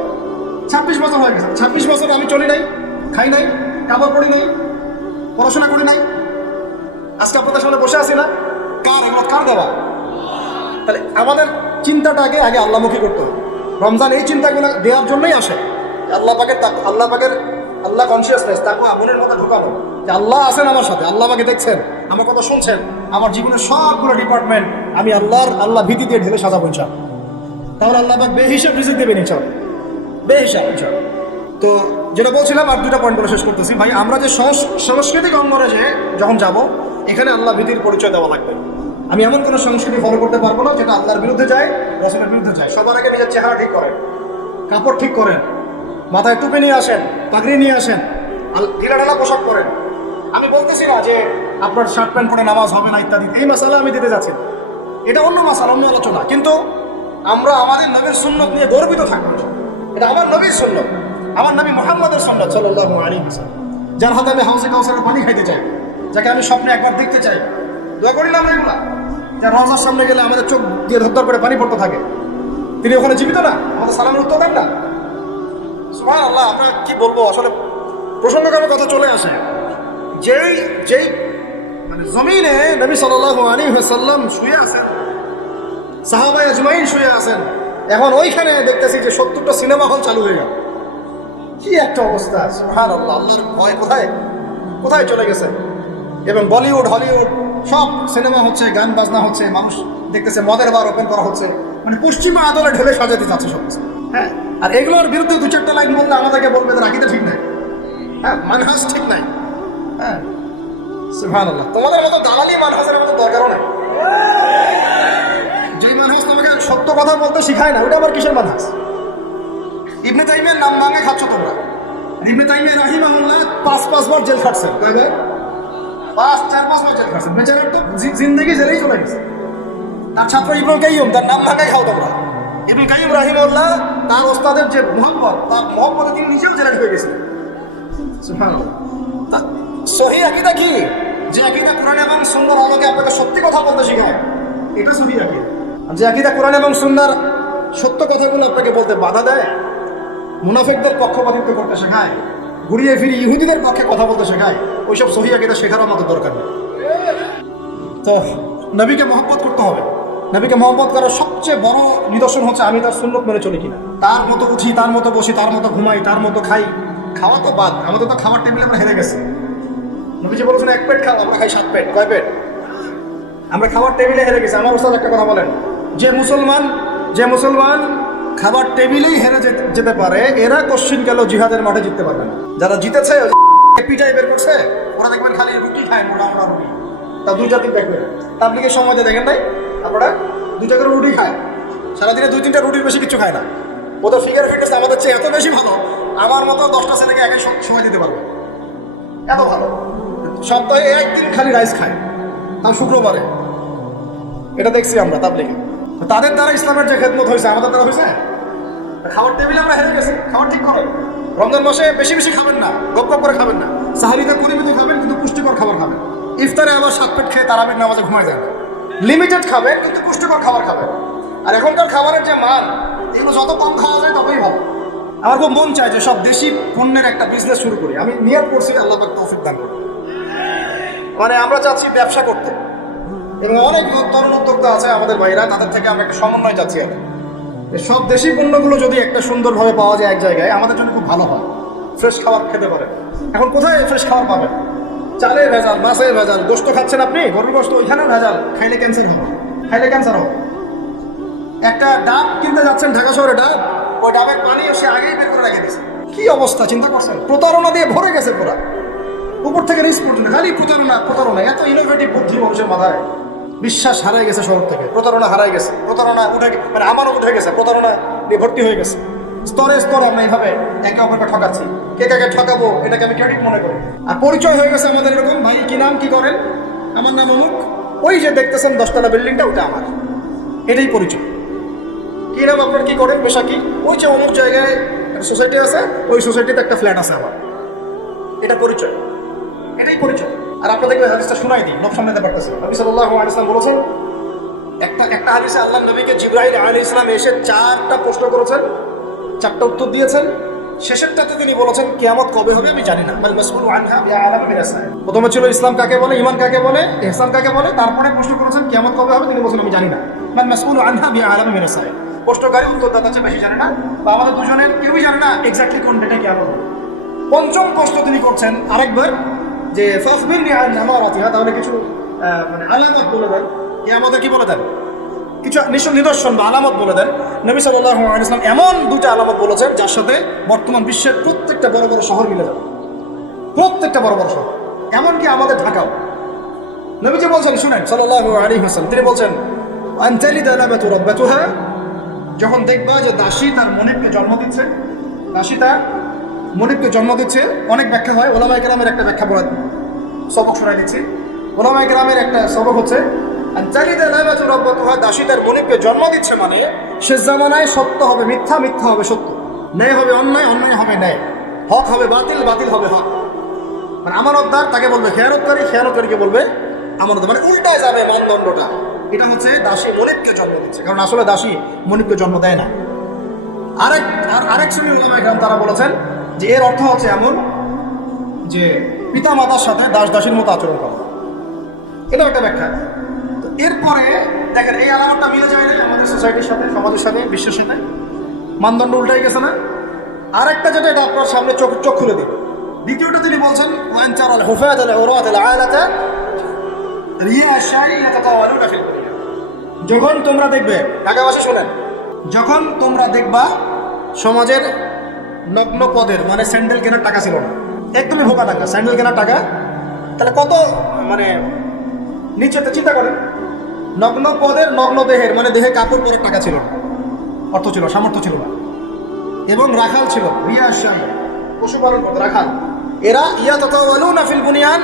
26 বছর হয়ে গেছে। 26 বছর আমি চলি নাই, খাই নাই, কাপড় পরি নাই, পড়াশোনা করি নাই, আজকে আপনাদের সামনে বসে আছি না। কার দেওয়া? তাহলে আমাদের চিন্তাটাকে আগে আল্লাহমুখী করতে হবে। রমজান এই চিন্তাগুলো দেওয়ার জন্যই আসে। আল্লাহ কনসিয়াসনেস, তাকে মনের মতো ঢোকানো যে আল্লাহ আছেন আমার সাথে, আল্লাহ আমাকে দেখছেন, আমার কথা শুনছেন, আমার জীবনের সবগুলো ডিপার্টমেন্ট আমি আল্লাহ ভীতি দিয়ে ঢেলে সাজাবো ইনশাআল্লাহ। তাহলে আল্লাহ পাক বেহিসাব রিজিক দেবেন ইনশাআল্লাহ, বেহিসাব ইনশাআল্লাহ। তো যেটা বলছিলাম, আর দুটা পয়েন্ট বলে শেষ করতেছি ভাই। আমরা যে সাংস্কৃতিক অঙ্গনে যে যখন যাব, এখানে আল্লাহ ভীতির পরিচয় দেওয়া লাগবে। আমি এমন কোনো সংস্কৃতি ফলো করতে পারবো না যেটা আল্লাহর বিরুদ্ধে যায়, রাসূলের বিরুদ্ধে যায়। সবার আগে নিজের চেহারা ঠিক করেন, কাপড় ঠিক করেন, মাথায় টুপি নিয়ে আসেন, পাগড়ি নিয়ে আসেন, ঢিলাঢালা পোশাক করেন। আমি বলতেছি না যে আপনার শার্ট প্যান্ট পরে নামাজ হবে না ইত্যাদি, এই মাসালা আমি দিতে যাচ্ছি, এটা অন্য মাসালা, অন্য আলোচনা। কিন্তু আমরা আমাদের নবীর সুন্নত নিয়ে গর্বিত থাকবো। এটা আমার নবীর সুন্নত, আমার নবী মুহাম্মদের সুন্নত সাল্লাল্লাহু আলাইহি ওয়াসাল্লাম, যার হাতে আমি হাউজে কাউসারের পানি খাইতে চাই, যাকে আমি স্বপ্নে একবার দেখতে চাই। দোয়া করি না আমরা এগুলা? যার রওজার সামনে গেলে আমাদের চোখ দিয়ে ধর করে পানি পড়তে থাকে, তিনি ওখানে জীবিত না? আমাদের সালামের উত্তর দেন না? সুবহানাল্লাহ। আপনার কি বলবো, আসলে প্রসঙ্গক্রমে কথা চলে আসে। যেই মানে জমিনে নবী সাল্লাল্লাহু আলাইহি ওয়াসাল্লাম শুয়ে আছেন, সাহাবায়ে আজমাইন শুয়ে আছেন, এখন ওইখানে দেখতেছি যে 70টা সিনেমা হল চালু হয়ে গেল। কি একটা অবস্থা! সুবহানাল্লাহ। আল্লাহর ভয় কোথায় চলে গেছে। এবং বলিউড, হলিউড সব সিনেমা হচ্ছে, গান বাজনা হচ্ছে, মানুষ দেখতেছে, মদের বার ওপেন করা হচ্ছে, মানে পশ্চিমা আদলে ঢেলে সাজাতে যাচ্ছে সব কিছু। হ্যাঁ, আর এগুলোর বিরুদ্ধে দু চারটা লাইন বললে আমাদেরকে বলবে যে রাখিতে ঠিক নাই, হ্যাঁ, মানহাজ ঠিক নাই। হ্যাঁ, সুবহানাল্লাহ। তোমাদের মতো দালালি মানহাজের মতো দরকারও নাই। যেই মানহাজ তোমাকে সত্য কথা বলতে শিখায় না, ওটা আবার কিসের মানহাজ? ইবনে তাইমিয়ার নাম ভাঙে খাচ্ছ তোমরা। ইবনে তাইমিয়া রাহিমাহুল্লাহ 5 বার জেল খাটছেন। কয়বার? 4 বার জেল খাটছেন। বেচারার তো জিন্দেগি জেলেই চলে গেছে। তার ছাত্র ইবনে কাইয়্যিম, তার নাম ভাঙাই খাও তোমরা। ইবনে কাইয়্যিম রাহিমাহুল্লাহ, তার ওস্তাদের যে মুহাম্মদ, তার মুহাম্মদে তিনি নিজেও জেলে ঢুকে গেছিলেন। সুবহানাল্লাহ। সহিহ আকীদা কি? যে আকীদা কোরআন এবং সুন্নাহর আলোকে আপনাকে সত্যি কথা বলতে শেখায়, এটা সহিহ আকীদা। যে আকীদা কোরআন এবং সুন্নাহর সত্য কথাগুলো আপনাকে বলতে বাধা দেয়, মুনাফিকদের পক্ষপাতিত্ব করতে শেখায়, ঘুরিয়ে ফিরিয়ে ইহুদিদের পক্ষে কথা বলতে শেখায়, ওইসব সহিহ আকীদা শেখার আমাদের দরকার নেই। তো নবীকে মহব্বত করতে হবে। নবীকে মহব্বত করার সবচেয়ে বড় নিদর্শন হচ্ছে আমি তার সুন্নত মেনে চলি কিনা। তার মতো উঠি, তার মতো বসি, তার মতো ঘুমাই, তার মতো খাই। খাওয়া তো বাদ, আমাদের তো খাওয়ার টেবিলে আমরা হেরে গেছি। নবীজি বলেছেন 1 পেট খাও, আমরা খাই 7 পেট। কয় পেট? আমরা খাওয়ার টেবিলে হেরে গেছি। আমার ওস্তাদ একটা কথা বলেন, যে মুসলমান খাবার টেবিলেই হেরে যেতে পারে, এরা কোশ্চিন গেল জিহাদের মাঠে জিততে পারবে না। যারা জিতেছে পিটাই বের করছে, ওরা দেখবেন খালি রুটি খায়, মোটা রুটি। তা 2 জাতি দেখবেন, তাবলীগের সময়তে দেখেন নাই আপনারা, 2টা করে রুটি খায়, সারাদিনে 2-3টা রুটির বেশি কিছু খায় না। ওদের ফিগার ফিটনেস আমাদের চেয়ে এত বেশি ভালো, আমার মতো 10টা ছেলেকে একই সময় দিতে পারবে, এত ভালো। সপ্তাহে 1 দিন খালি রাইস খায়, তাও শুক্রবারে। এটা দেখছি আমরা তাবলীগে। তাদের দ্বারা ইসলামের যে খেদমত হয়েছে, আমাদের দ্বারা হয়েছে? খাবার টেবিলে আমরা হেরে গেছি। খাবার ঠিক করেন। রমজান মাসে বেশি বেশি খাবেন না, গপ করে খাবেন না। সাহারিতে পরিমিতি খাবেন, কিন্তু পুষ্টিকর খাবার খাবেন। ইফতারে আবার 7 পেট খেয়ে তারাবির নামাজে ঘুমায় যান। লিমিটেড খাবেন, কিন্তু পুষ্টিকর খাবার খাবেন। আর এখনকার খাবারের যে মান, এগুলো যত কম খাওয়া যায় ততই ভালো। আমার খুব মন চায় যে সব দেশি পণ্যের একটা বিজনেস শুরু করি। আমি নিয়ত করছি, আল্লাহ পাক তৌফিক দান করুন। মানে আমরা চাচ্ছি ব্যবসা করতে, এবং অনেক তরুণ উদ্যোক্তা আছে আমাদের ভাইরা, তাদের থেকে আমরা একটা সমন্বয় চাচ্ছি। সব দেশি পণ্যগুলো যদি একটা সুন্দরভাবে পাওয়া যায় এক জায়গায়, আমাদের জন্য খুব ভালো হয়। ফ্রেশ খাবার খেতে পারে। এখন কোথায় ফ্রেশ খাবার পাবেন? চালে ভেজাল, মাছে ভেজাল। গোস্ত খাচ্ছেন আপনি, গরুর গোস্ত, ওইখানে ভেজাল। খাইলে ক্যান্সার হবে। একটা ডাব কিনতে যাচ্ছেন ঢাকা শহরে, ডাব, ওই ডাবের পানি এসে আগেই বের করে রেখে দিয়েছে। কি অবস্থা চিন্তা করছেন? প্রতারণা দিয়ে ভরে গেছে পুরা, উপর থেকে নিচ পর্যন্ত খালি প্রতারণা। এত ইনোভেটিভ বুদ্ধি মানুষের মাথায়। বিশ্বাস হারাই গেছে শহর থেকে, প্রতারণা হারাই গেছে, প্রতারণা মানে আমারও উঠে গেছে, প্রতারণা নিয়ে ভর্তি হয়ে গেছে। স্তরে আমরা এইভাবে একে অপরকে ঠকাচ্ছি। কে কাকে ঠকাবো, এটাকে আমি ক্রেডিট মনে করি। আর পরিচয় হয়ে গেছে আমাদের এরকম, ভাই কি নাম, কি করেন? আমার নাম অমুক। ওই যে দেখতেছেন 10তলা বিল্ডিংটা, ওটা আমার। এটাই পরিচয়। কি নাম আপনার, কি করেন, পেশা কি? ওই যে অমুক জায়গায় একটা সোসাইটি আছে, ওই সোসাইটিতে একটা ফ্ল্যাট আছে আমার। এটা পরিচয়, এটাই পরিচয়। আর আপনাদেরকে হাদিসটা শোনাই দিই, নব সামনে পারতেছে। নবী সাল্লাল্লাহু আলাইহি ওয়াসাল্লাম বলেছেন, একটা হাদিসে আল্লাহ নবীকে জিবরাইল আলাইহিস সালাম এসে 4টা প্রশ্ন করেছেন, 4টা উত্তর দিয়েছেন। শেষেরটাতে তিনি বলেছেন কিয়ামত কবে হবে আমি জানি না। মাল মাসউলু আনহা বিআলাম মিনাস সাইল। প্রথমে ছিল ইসলাম কাকে বলে, ঈমান কাকে বলে, ইহসান কাকে বলে, তারপরে প্রশ্ন করেছেন কিয়ামত কবে হবে, তিনি বলেছেন আমি জানি না। মাল মাসউলু আনহা বিআলাম মিনাস সাইল। প্রশ্নকারী উত্তরদাতা চেয়ে বেশি জানে না, বা আমাদের দুজনের কেউই জানে না এক্স্যাক্টলি কোন ডেটে কিয়ামত হবে। পঞ্চম প্রশ্ন তিনি করছেন আরেকবার, যে ফাখবিরনি আন আমারাতিহা, তাহলে কিছু মানে আলামত বলে দেন, কিয়ামতের কি বলে দেন, কিছু নিদর্শন বা আলামত বলে দেন। নবী সাল্লাল্লাহু আলাইহি ওয়াসাল্লাম এমন 2টা আলামত বলেছেন যার সাথে বর্তমান বিশ্বের প্রত্যেকটা বড় বড় শহর মিলে যাবে, প্রত্যেকটা বড় বড় শহর, এমনকি আমাদের ঢাকাও। নবীজি বলছেন, শুনেন সাল্লাল্লাহু আলাইহি ওয়াসাল্লাম, তিনি বলছেন আনতালিদা লাবাতু রাব্বাতুহা, যখন দেখবা যে দাসী তার মনিবকে জন্ম দিচ্ছে, দাসী তার মনিবকে জন্ম দিচ্ছে। অনেক ব্যাখ্যা হয়, ওলামায়ে কেরামের একটা ব্যাখ্যা বলা সবক শোনাই দিচ্ছি। ওলামায়ে কেরামের একটা সবক হচ্ছে আনতালিদা লাবাতু রাব্বাতুহা, দাসী তার মনিবকে জন্ম দিচ্ছে মানে শেষ জামানায় সত্য হবে মিথ্যা, মিথ্যা হবে সত্য, ন্যায় হবে অন্যায়, অন্যায় হবে ন্যায়, হক হবে বাতিল, বাতিল হবে হক। মানে আমানতদার তাকে বলবে খেয়ানতকারী, খেয়ানতকারীকে বলবে আমানত, মানে উল্টায় যাবে মানদণ্ডটা। এটা হচ্ছে দাসী মনিবকে জন্ম দিচ্ছে, কারণ আসলে দাসী মনিবকে জন্ম দেয় না। আরেক শ্রেণীর ওলামায়ে কেরাম তারা বলেছেন যে এর অর্থ হচ্ছে এমন যে পিতা মাতার সাথে দাস দাসীর মতো আচরণ করা, এটা একটা ব্যাখ্যা। তো এরপরে দেখেন এই আলামতটা মিলে যায় না আমাদের সোসাইটির সাথে, সমাজের সাথে, বিশ্বের সাথে, মানদণ্ড উল্টাই গেছে না। আরেকটা যেটা, এটা আপনার সামনে চোখ খুলে দিবে। দ্বিতীয়টা তিনি বলছেন ওয়ান তারাল হুফাতাল উরাতাল আলাতা রিয়া শাইয়া তাতাওয়ালুনা ফিল দুনিয়া, যখন তোমরা দেখবে, ঢাকাবাসী শোনেন, যখন তোমরা দেখবা সমাজের নগ্ন পদের, মানে স্যান্ডেল কেনার টাকা ছিল না, একদমই ভোকা টাকা, স্যান্ডেল কেনার টাকা, তাহলে কত মানে নিচেতে চিন্তা করেন, নগ্ন পদের নগ্ন দেহের, মানে দেহে কাপড় পরার টাকা ছিল না, অর্থ ছিল, সামর্থ্য ছিল না, এবং রাখাল ছিল, রিয়া শাইয়া, পশুপালন করতে রাখাল। এরা ইয়াতাতাওয়ালুনা ফিল বুনিয়ান,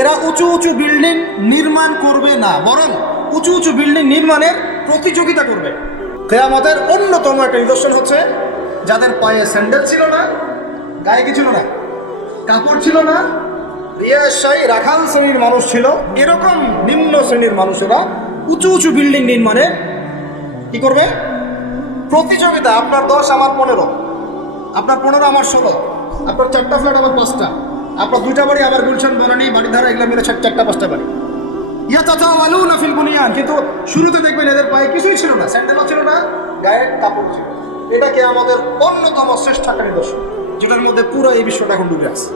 এরা উঁচু উঁচু বিল্ডিং নির্মাণ করবে না, বরং উঁচু উঁচু বিল্ডিং নির্মাণের প্রতিযোগিতা করবে। কিয়ামতের অন্যতম একটা নিদর্শন হচ্ছে যাদের পায়ে স্যান্ডেল ছিল না, গায়ে কি ছিল না, কাপড় ছিল না, রিয়াশাই রাখাল শ্রেণীর মানুষ ছিল, এরকম নিম্ন শ্রেণীর মানুষেরা উঁচু উঁচু বিল্ডিং নির্মাণে কি করবে, প্রতিযোগিতা। আপনার 10 আমার 15, আপনার 15 আমার 16, আপনার 4টা ফ্ল্যাট আমার 5টা, আপনার 2টা বাড়ি আমার গুলশান বানানি বাড়ি ধারা এগুলো মিলে 4টা 5টা বাড়ি। ইয়াতাতাওয়ালুনা ফিল বুনিয়ান, কিন্তু শুরুতে দেখবেন এদের পায়ে কিছুই ছিল না, স্যান্ডেলও ছিল না, গায়ে কাপড় ছিল। এটাকে আমাদের অন্যতম শ্রেষ্ঠ একটা নিদর্শন, যেটার মধ্যে পুরো এই বিশ্বটা এখন ডুবে আছে।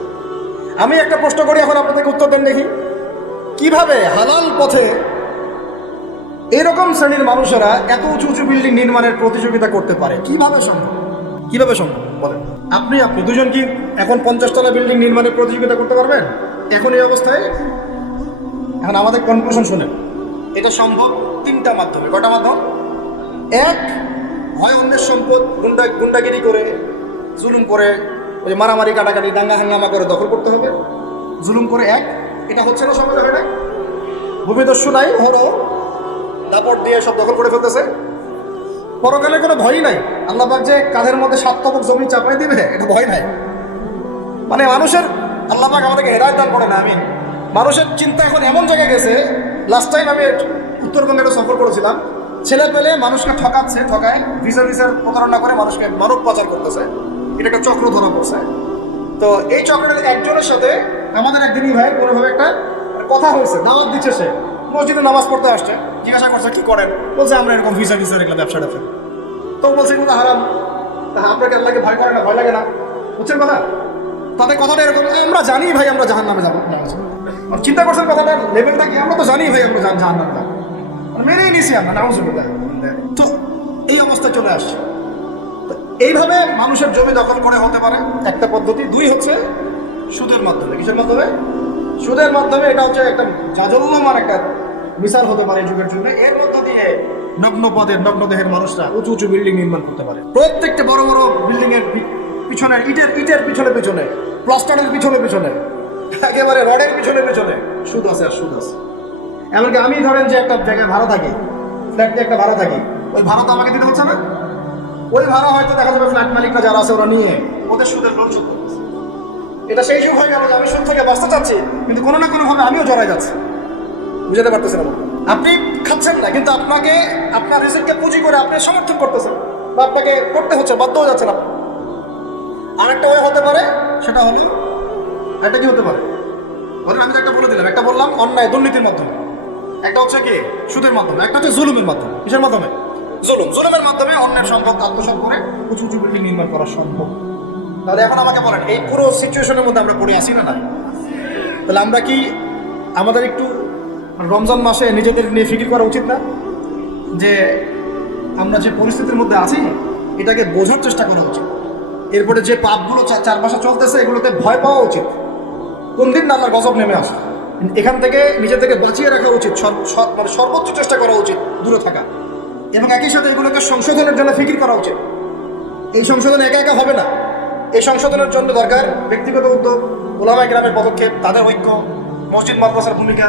আমি একটা প্রশ্ন করি, এখন আপনাদেরকে উত্তর দেন দেখি, কিভাবে হালাল পথে এরকম শ্রেণীর মানুষেরা এত উঁচু উঁচু বিল্ডিং নির্মাণের প্রতিযোগিতা করতে পারে? কিভাবে সম্ভব, কিভাবে সম্ভব বলেন? আপনি দুজন কি এখন 50 তলা বিল্ডিং নির্মাণের প্রতিযোগিতা করতে পারবেন এখন এই অবস্থায়? এখন আমাদের কনক্লুশন শুনেন, এটা সম্ভব 3টা মাধ্যমে। কয়টা মাধ্যম? এক, হয় অন্যের সম্পদ গুন্ডাগিরি করে, জুলুম করে, ওই মারামারি কাটাকাটি দাঙ্গা হাঙ্গামা করে দখল করতে হবে, জুলুম করে। এক, এটা হচ্ছে না সমাজে, হয় না, ভূমিদস্যু নাই, ওরাও দাপট দিয়ে সব দখল করে ফেলতেছে। পরকালে কোনো ভয়ই নাই, আল্লাহ পাক যে কাঁধের মধ্যে 7 তবক জমি চাপাই দিবে, এটা ভয় নাই। মানে মানুষের, আল্লাহ পাক আমাদেরকে হেদায়েত দান করে না, আমি মানুষের চিন্তা এখন এমন জায়গায় গেছে। লাস্ট টাইম আমি উত্তরবঙ্গে একটা সফর করেছিলাম, ছেলে পেলে মানুষকে ঠকায় ভিসার প্রতারণা করে মানুষকে মানব পাচার করতেছে, এটা একটা চক্র ধরা পড়ছে। তো এই চক্রের একজনের সাথে আমাদের একদিনই ভাই কোনোভাবে একটা কথা হয়েছে, দাওয়াত দিচ্ছে, সে মসজিদে নামাজ পড়তে আসছে, জিজ্ঞাসা করছে কি করেন, বলছে আমরা এরকম ভিসা এগুলো ব্যবসাটা ফেলি। তো বলছে এগুলো হারাম, আপনাকে আল্লাহকে ভয় করে না, ভয় লাগে না, বুঝছেন কথা? তাদের কথাটা এরকম, আমরা জানি ভাই আমরা জাহান্নামে যাবো। চিন্তা করছেন কথাটার লেভেলটা কি? আমরা তো জানি ভাই আমরা জাহান্নামে যাবো, মেনেই নিছি আমরা, নাউজুবিল্লাহ। তো এই অবস্থায় চলে আসছে। তো এইভাবে মানুষের জমি দখল করে হতে পারে একটা পদ্ধতি। 2 হচ্ছে সুদের মাধ্যমে। কিসের মাধ্যমে? সুদের মাধ্যমে। এটা হচ্ছে একটা জাজল্যমান একটা মিসাল হতে পারে যুগের জন্য। এর মধ্য দিয়ে নগ্ন পদের নগ্ন দেহের মানুষরা উঁচু উঁচু বিল্ডিং নির্মাণ করতে পারে। প্রত্যেকটা বড় বড় বিল্ডিং এর পিছনে, ইটের পিছনে, প্লাস্টারের পিছনে, একেবারে রডের পিছনে সুদ আছে আর সুদ আছে। এমনকি আমি ধরেন যে একটা জায়গায় ভাড়া থাকি, ফ্ল্যাট একটা ভাড়া থাকি, ওই ভাড়া তো আমাকে দিতে হচ্ছে না, ওই ভাড়া হয়তো দেখা যাবে ফ্ল্যাট মালিকরা যারা আছে ওরা নিয়ে ওদের সুদের লোন শোধ করতেছে। এটা সেই যুগ হয়ে গেল যে আমি সুদ থেকে বাঁচতে চাচ্ছি, কিন্তু কোনো না কোনোভাবে আমিও জড়াই যাচ্ছি। বুঝাতে পারতেছেন না? আপনি খাচ্ছেন না, কিন্তু আপনাকে আপনার রিজিককে পুঁজি করে আপনি সমর্থন করতেছেন, বা আপনাকে করতে হচ্ছে, বাধ্য হয়ে যাচ্ছেন আপনি। আরেকটা ওয়ে হতে পারে, সেটা হলো একটা কি হতে পারে, ধরেন আমি একটা বলে দিলাম, একটা বললাম অন্যায় দুর্নীতির মাধ্যমে, একটা হচ্ছে কি সুদের মাধ্যমে, একটা হচ্ছে জুলুমের মাধ্যমে। কিসের মাধ্যমে? জুলুমের মাধ্যমে অন্যের সম্পদ আত্মসাৎ করে উঁচু উঁচু বিল্ডিং নির্মাণ করা সম্ভব। তাহলে এখন আমাকে বলেন, এই পুরো সিচুয়েশনের মধ্যে আমরা পড়ে আসি না না? তাহলে আমরা কি আমাদের একটু রমজান মাসে নিজেদের নিয়ে ফিকির করা উচিত না, যে আমরা যে পরিস্থিতির মধ্যে আছি এটাকে বোঝার চেষ্টা করা উচিত। এরপরে যে পাপগুলো চারপাশে চলতেছে এগুলোতে ভয় পাওয়া উচিত। কোন দিন না আল্লাহর গজব নেমে আসে, এখান থেকে নিজেদেরকে বাঁচিয়ে রাখা উচিত, মানে সর্বোচ্চ চেষ্টা করা উচিত দূরে থাকা, এবং একই সাথে এগুলোকে সংশোধনের জন্য ফিকির করা উচিত। এই সংশোধন একা একা হবে না, এই সংশোধনের জন্য দরকার ব্যক্তিগত উদ্যোগ, ওলামায়ে কেরামের পদক্ষেপ, তাদের ঐক্য, মসজিদ মাদ্রাসার ভূমিকা,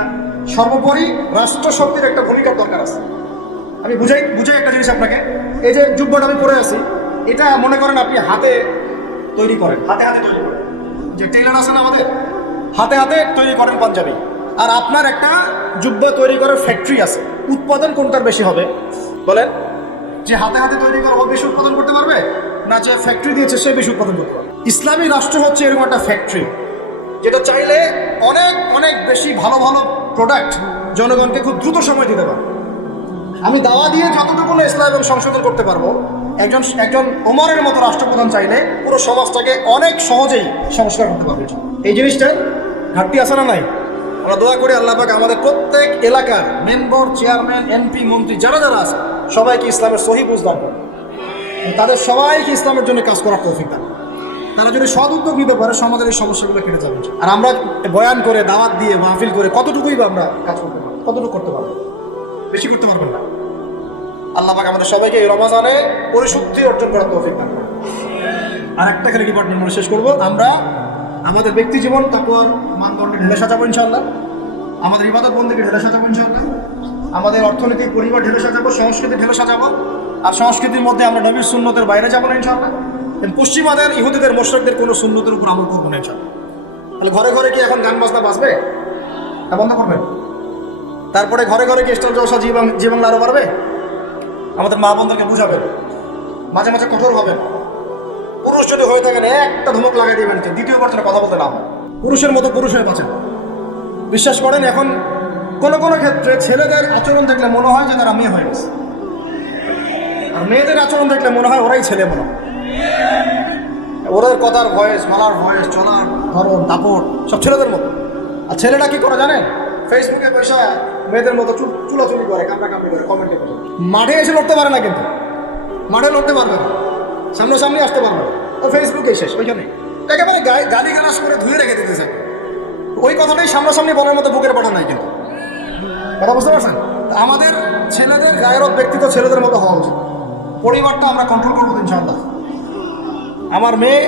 সর্বোপরি রাষ্ট্র শক্তির একটা ভূমিকার দরকার আছে। আমি বুঝাই একটা জিনিস আপনাকে। এই যে জুব্বাটা আমি পরে আছি, এটা মনে করেন আপনি হাতে তৈরি করেন, হাতে তৈরি করেন, যে টেইলার আছেন আমাদের, হাতে তৈরি করেন পাঞ্জাবি, আর আপনার একটা জুব্বা তৈরি করার ফ্যাক্টরি আছে। উৎপাদন কোনটার বেশি হবে বলেন? যে হাতে তৈরি করা ও বেশি উৎপাদন করতে পারবে, না যে ফ্যাক্টরি দিয়েছে সে বেশি উৎপাদন করতে পারবে? ইসলামী রাষ্ট্র হচ্ছে এরকম একটা ফ্যাক্টরি, যেটা চাইলে অনেক অনেক বেশি ভালো ভালো প্রোডাক্ট জনগণকে খুব দ্রুত সময় দিতে পারে। আমি দাওয়া দিয়ে যতটুকু না ইসলাম এবং সংশোধন করতে পারবো, একজন ওমরের মতো রাষ্ট্রপ্রধান চাইলে পুরো সমাজটাকে অনেক সহজেই সংস্কার করতে পারবে। এই জিনিসটাই ঘাটতি আছে না নাই? আমরা দোয়া করি আল্লাহ পাক আমাদের প্রত্যেক এলাকার মেম্বার, চেয়ারম্যান, এমপি, মন্ত্রী যারা আছে সবাইকে ইসলামের সহি বুঝ দান করে, তাদের সবাইকে ইসলামের জন্য কাজ করার তৌফিক দান। তারা যদি সদ উদ্যোগ নিতে পারে সমাজের এই সমস্যাগুলো কেটে যাবে। আর আমরা বয়ান করে, দাওয়াত দিয়ে, মাহফিল করে কতটুকুই বা আমরা কাজ করতে পারবো? কতটুকু করতে পারবো? বেশি করতে পারবেন না। আল্লাহ পাক আমাদের সবাইকে এই রমজানে পরিশুদ্ধি অর্জন করার তৌফিক দান করেন। আর একটা খালি ডিপার্টমেন্ট আমরা শেষ করবো, আমরা আমাদের ব্যক্তি জীবন তারপর মানদণ্ডে ঢেলে সাজাবো ইনশাআল্লাহ, আমাদের ইবাদত বন্দেকে ঢেলে সাজাবো ইনশাআল্লাহ, আমাদের অর্থনৈতিক পরিবার ঢেলে সাজাবো, সংস্কৃতি ঢেলে সাজাবো, আর সংস্কৃতির মধ্যে আমরা নবীর সুন্নতের বাইরে যাবো না ইনশাআল্লাহ। পশ্চিমাদের ইহুদিদের মুশরিকদের কোনো সুন্নতের উপর আমল করবো না ইনশাআল্লাহ। তাহলে ঘরে ঘরে কি এখন গান বাজনা বাজবে? তা বন্ধ করবেন। তারপরে ঘরে ঘরে কি স্টার জলসা জি বাংলা আরো বাড়বে? আমাদের মা বোনদেরকে বুঝাবেন, মাঝে মাঝে কঠোর হবেন। পুরুষ যদি হয়ে থাকেন একটা ধমক লাগাই দিবেন, দ্বিতীয়বার যেন কথা বলতে না হয়। পুরুষের মতো পুরুষ হয়ে বাঁচেন। বিশ্বাস করেন, এখন কোনো কোনো ক্ষেত্রে ছেলেদের আচরণ দেখলে মনে হয় যে তারা মেয়ে হয়ে গেছে, আর মেয়েদের আচরণ দেখলে মনে হয় ওরাই ছেলে মনে হয়। ওদের কথার ভয়েস, মালার ভয়েস, চলার ধরন, দাপট সব ছেলেদের মতো। আর ছেলেরা কি করে জানেন? ফেসবুকে পয়সা মেয়েদের মতো চুলাচুলি করে, কামড়াকামড়ি করে, কমেন্টে করে। মাঠে এসে লড়তে পারে না, কিন্তু মাঠে লড়তে পারবে না, সামনাসামনি আসতে পারবে না, ও ফেসবুকে শেষ ওইখানে। একেবারে গালি গালাস করে ধুয়ে রেখে দিতেছে। ওই কথাটাই সামনাসামনি বলার মতো বুকের পাঠা নাই, কিন্তু কথা বুঝতে পারছেন? আমাদের ছেলেদের গায়েরত ব্যক্তিত্ব ছেলেদের মতো হওয়া উচিত। পরিবারটা আমরা কন্ট্রোল করবো ইনশাআল্লাহ। আমার মেয়ে,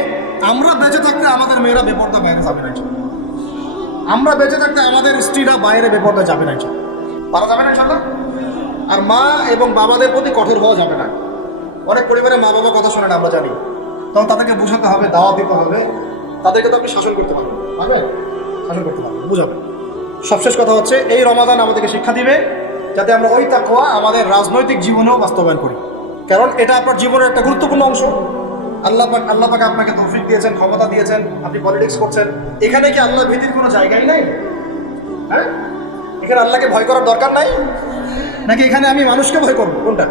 আমরা বেঁচে থাকতে আমাদের মেয়েরা বেপরদা বাইরে যাবে না, আমরা বেঁচে থাকতে আমাদের স্ত্রীরা বাইরে বেপরদা যাবে না, পারা যাবে না ইনশাআল্লাহ। আর মা এবং বাবাদের প্রতি কঠোর হওয়া যাবে না। অনেক পরিবারে মা বাবা কথা শোনে না, আমরা জানি, তখন তাদেরকে বুঝাতে হবে, দাওয়াত দিতে হবে। তাদেরকে তো আপনি শাসন করতে পারবেন, শাসন করতে পারবেন, বুঝাবেন। সবশেষ কথা হচ্ছে, এই রমাদান আমাদেরকে শিক্ষা দিবে যাতে আমরা ওই তাকওয়া আমাদের রাজনৈতিক জীবনেও বাস্তবায়ন করি, কারণ এটা আপনার জীবনের একটা গুরুত্বপূর্ণ অংশ। আল্লাহ পাক আপনাকে তৌফিক দিয়েছেন, ক্ষমতা দিয়েছেন, আপনি পলিটিক্স করছেন। এখানে কি আল্লাহ ভীতির কোনো জায়গাই নাই? হ্যাঁ, এখানে আল্লাহকে ভয় করার দরকার নাই, নাকি এখানে আমি মানুষকে ভয় করবো? কোনটা?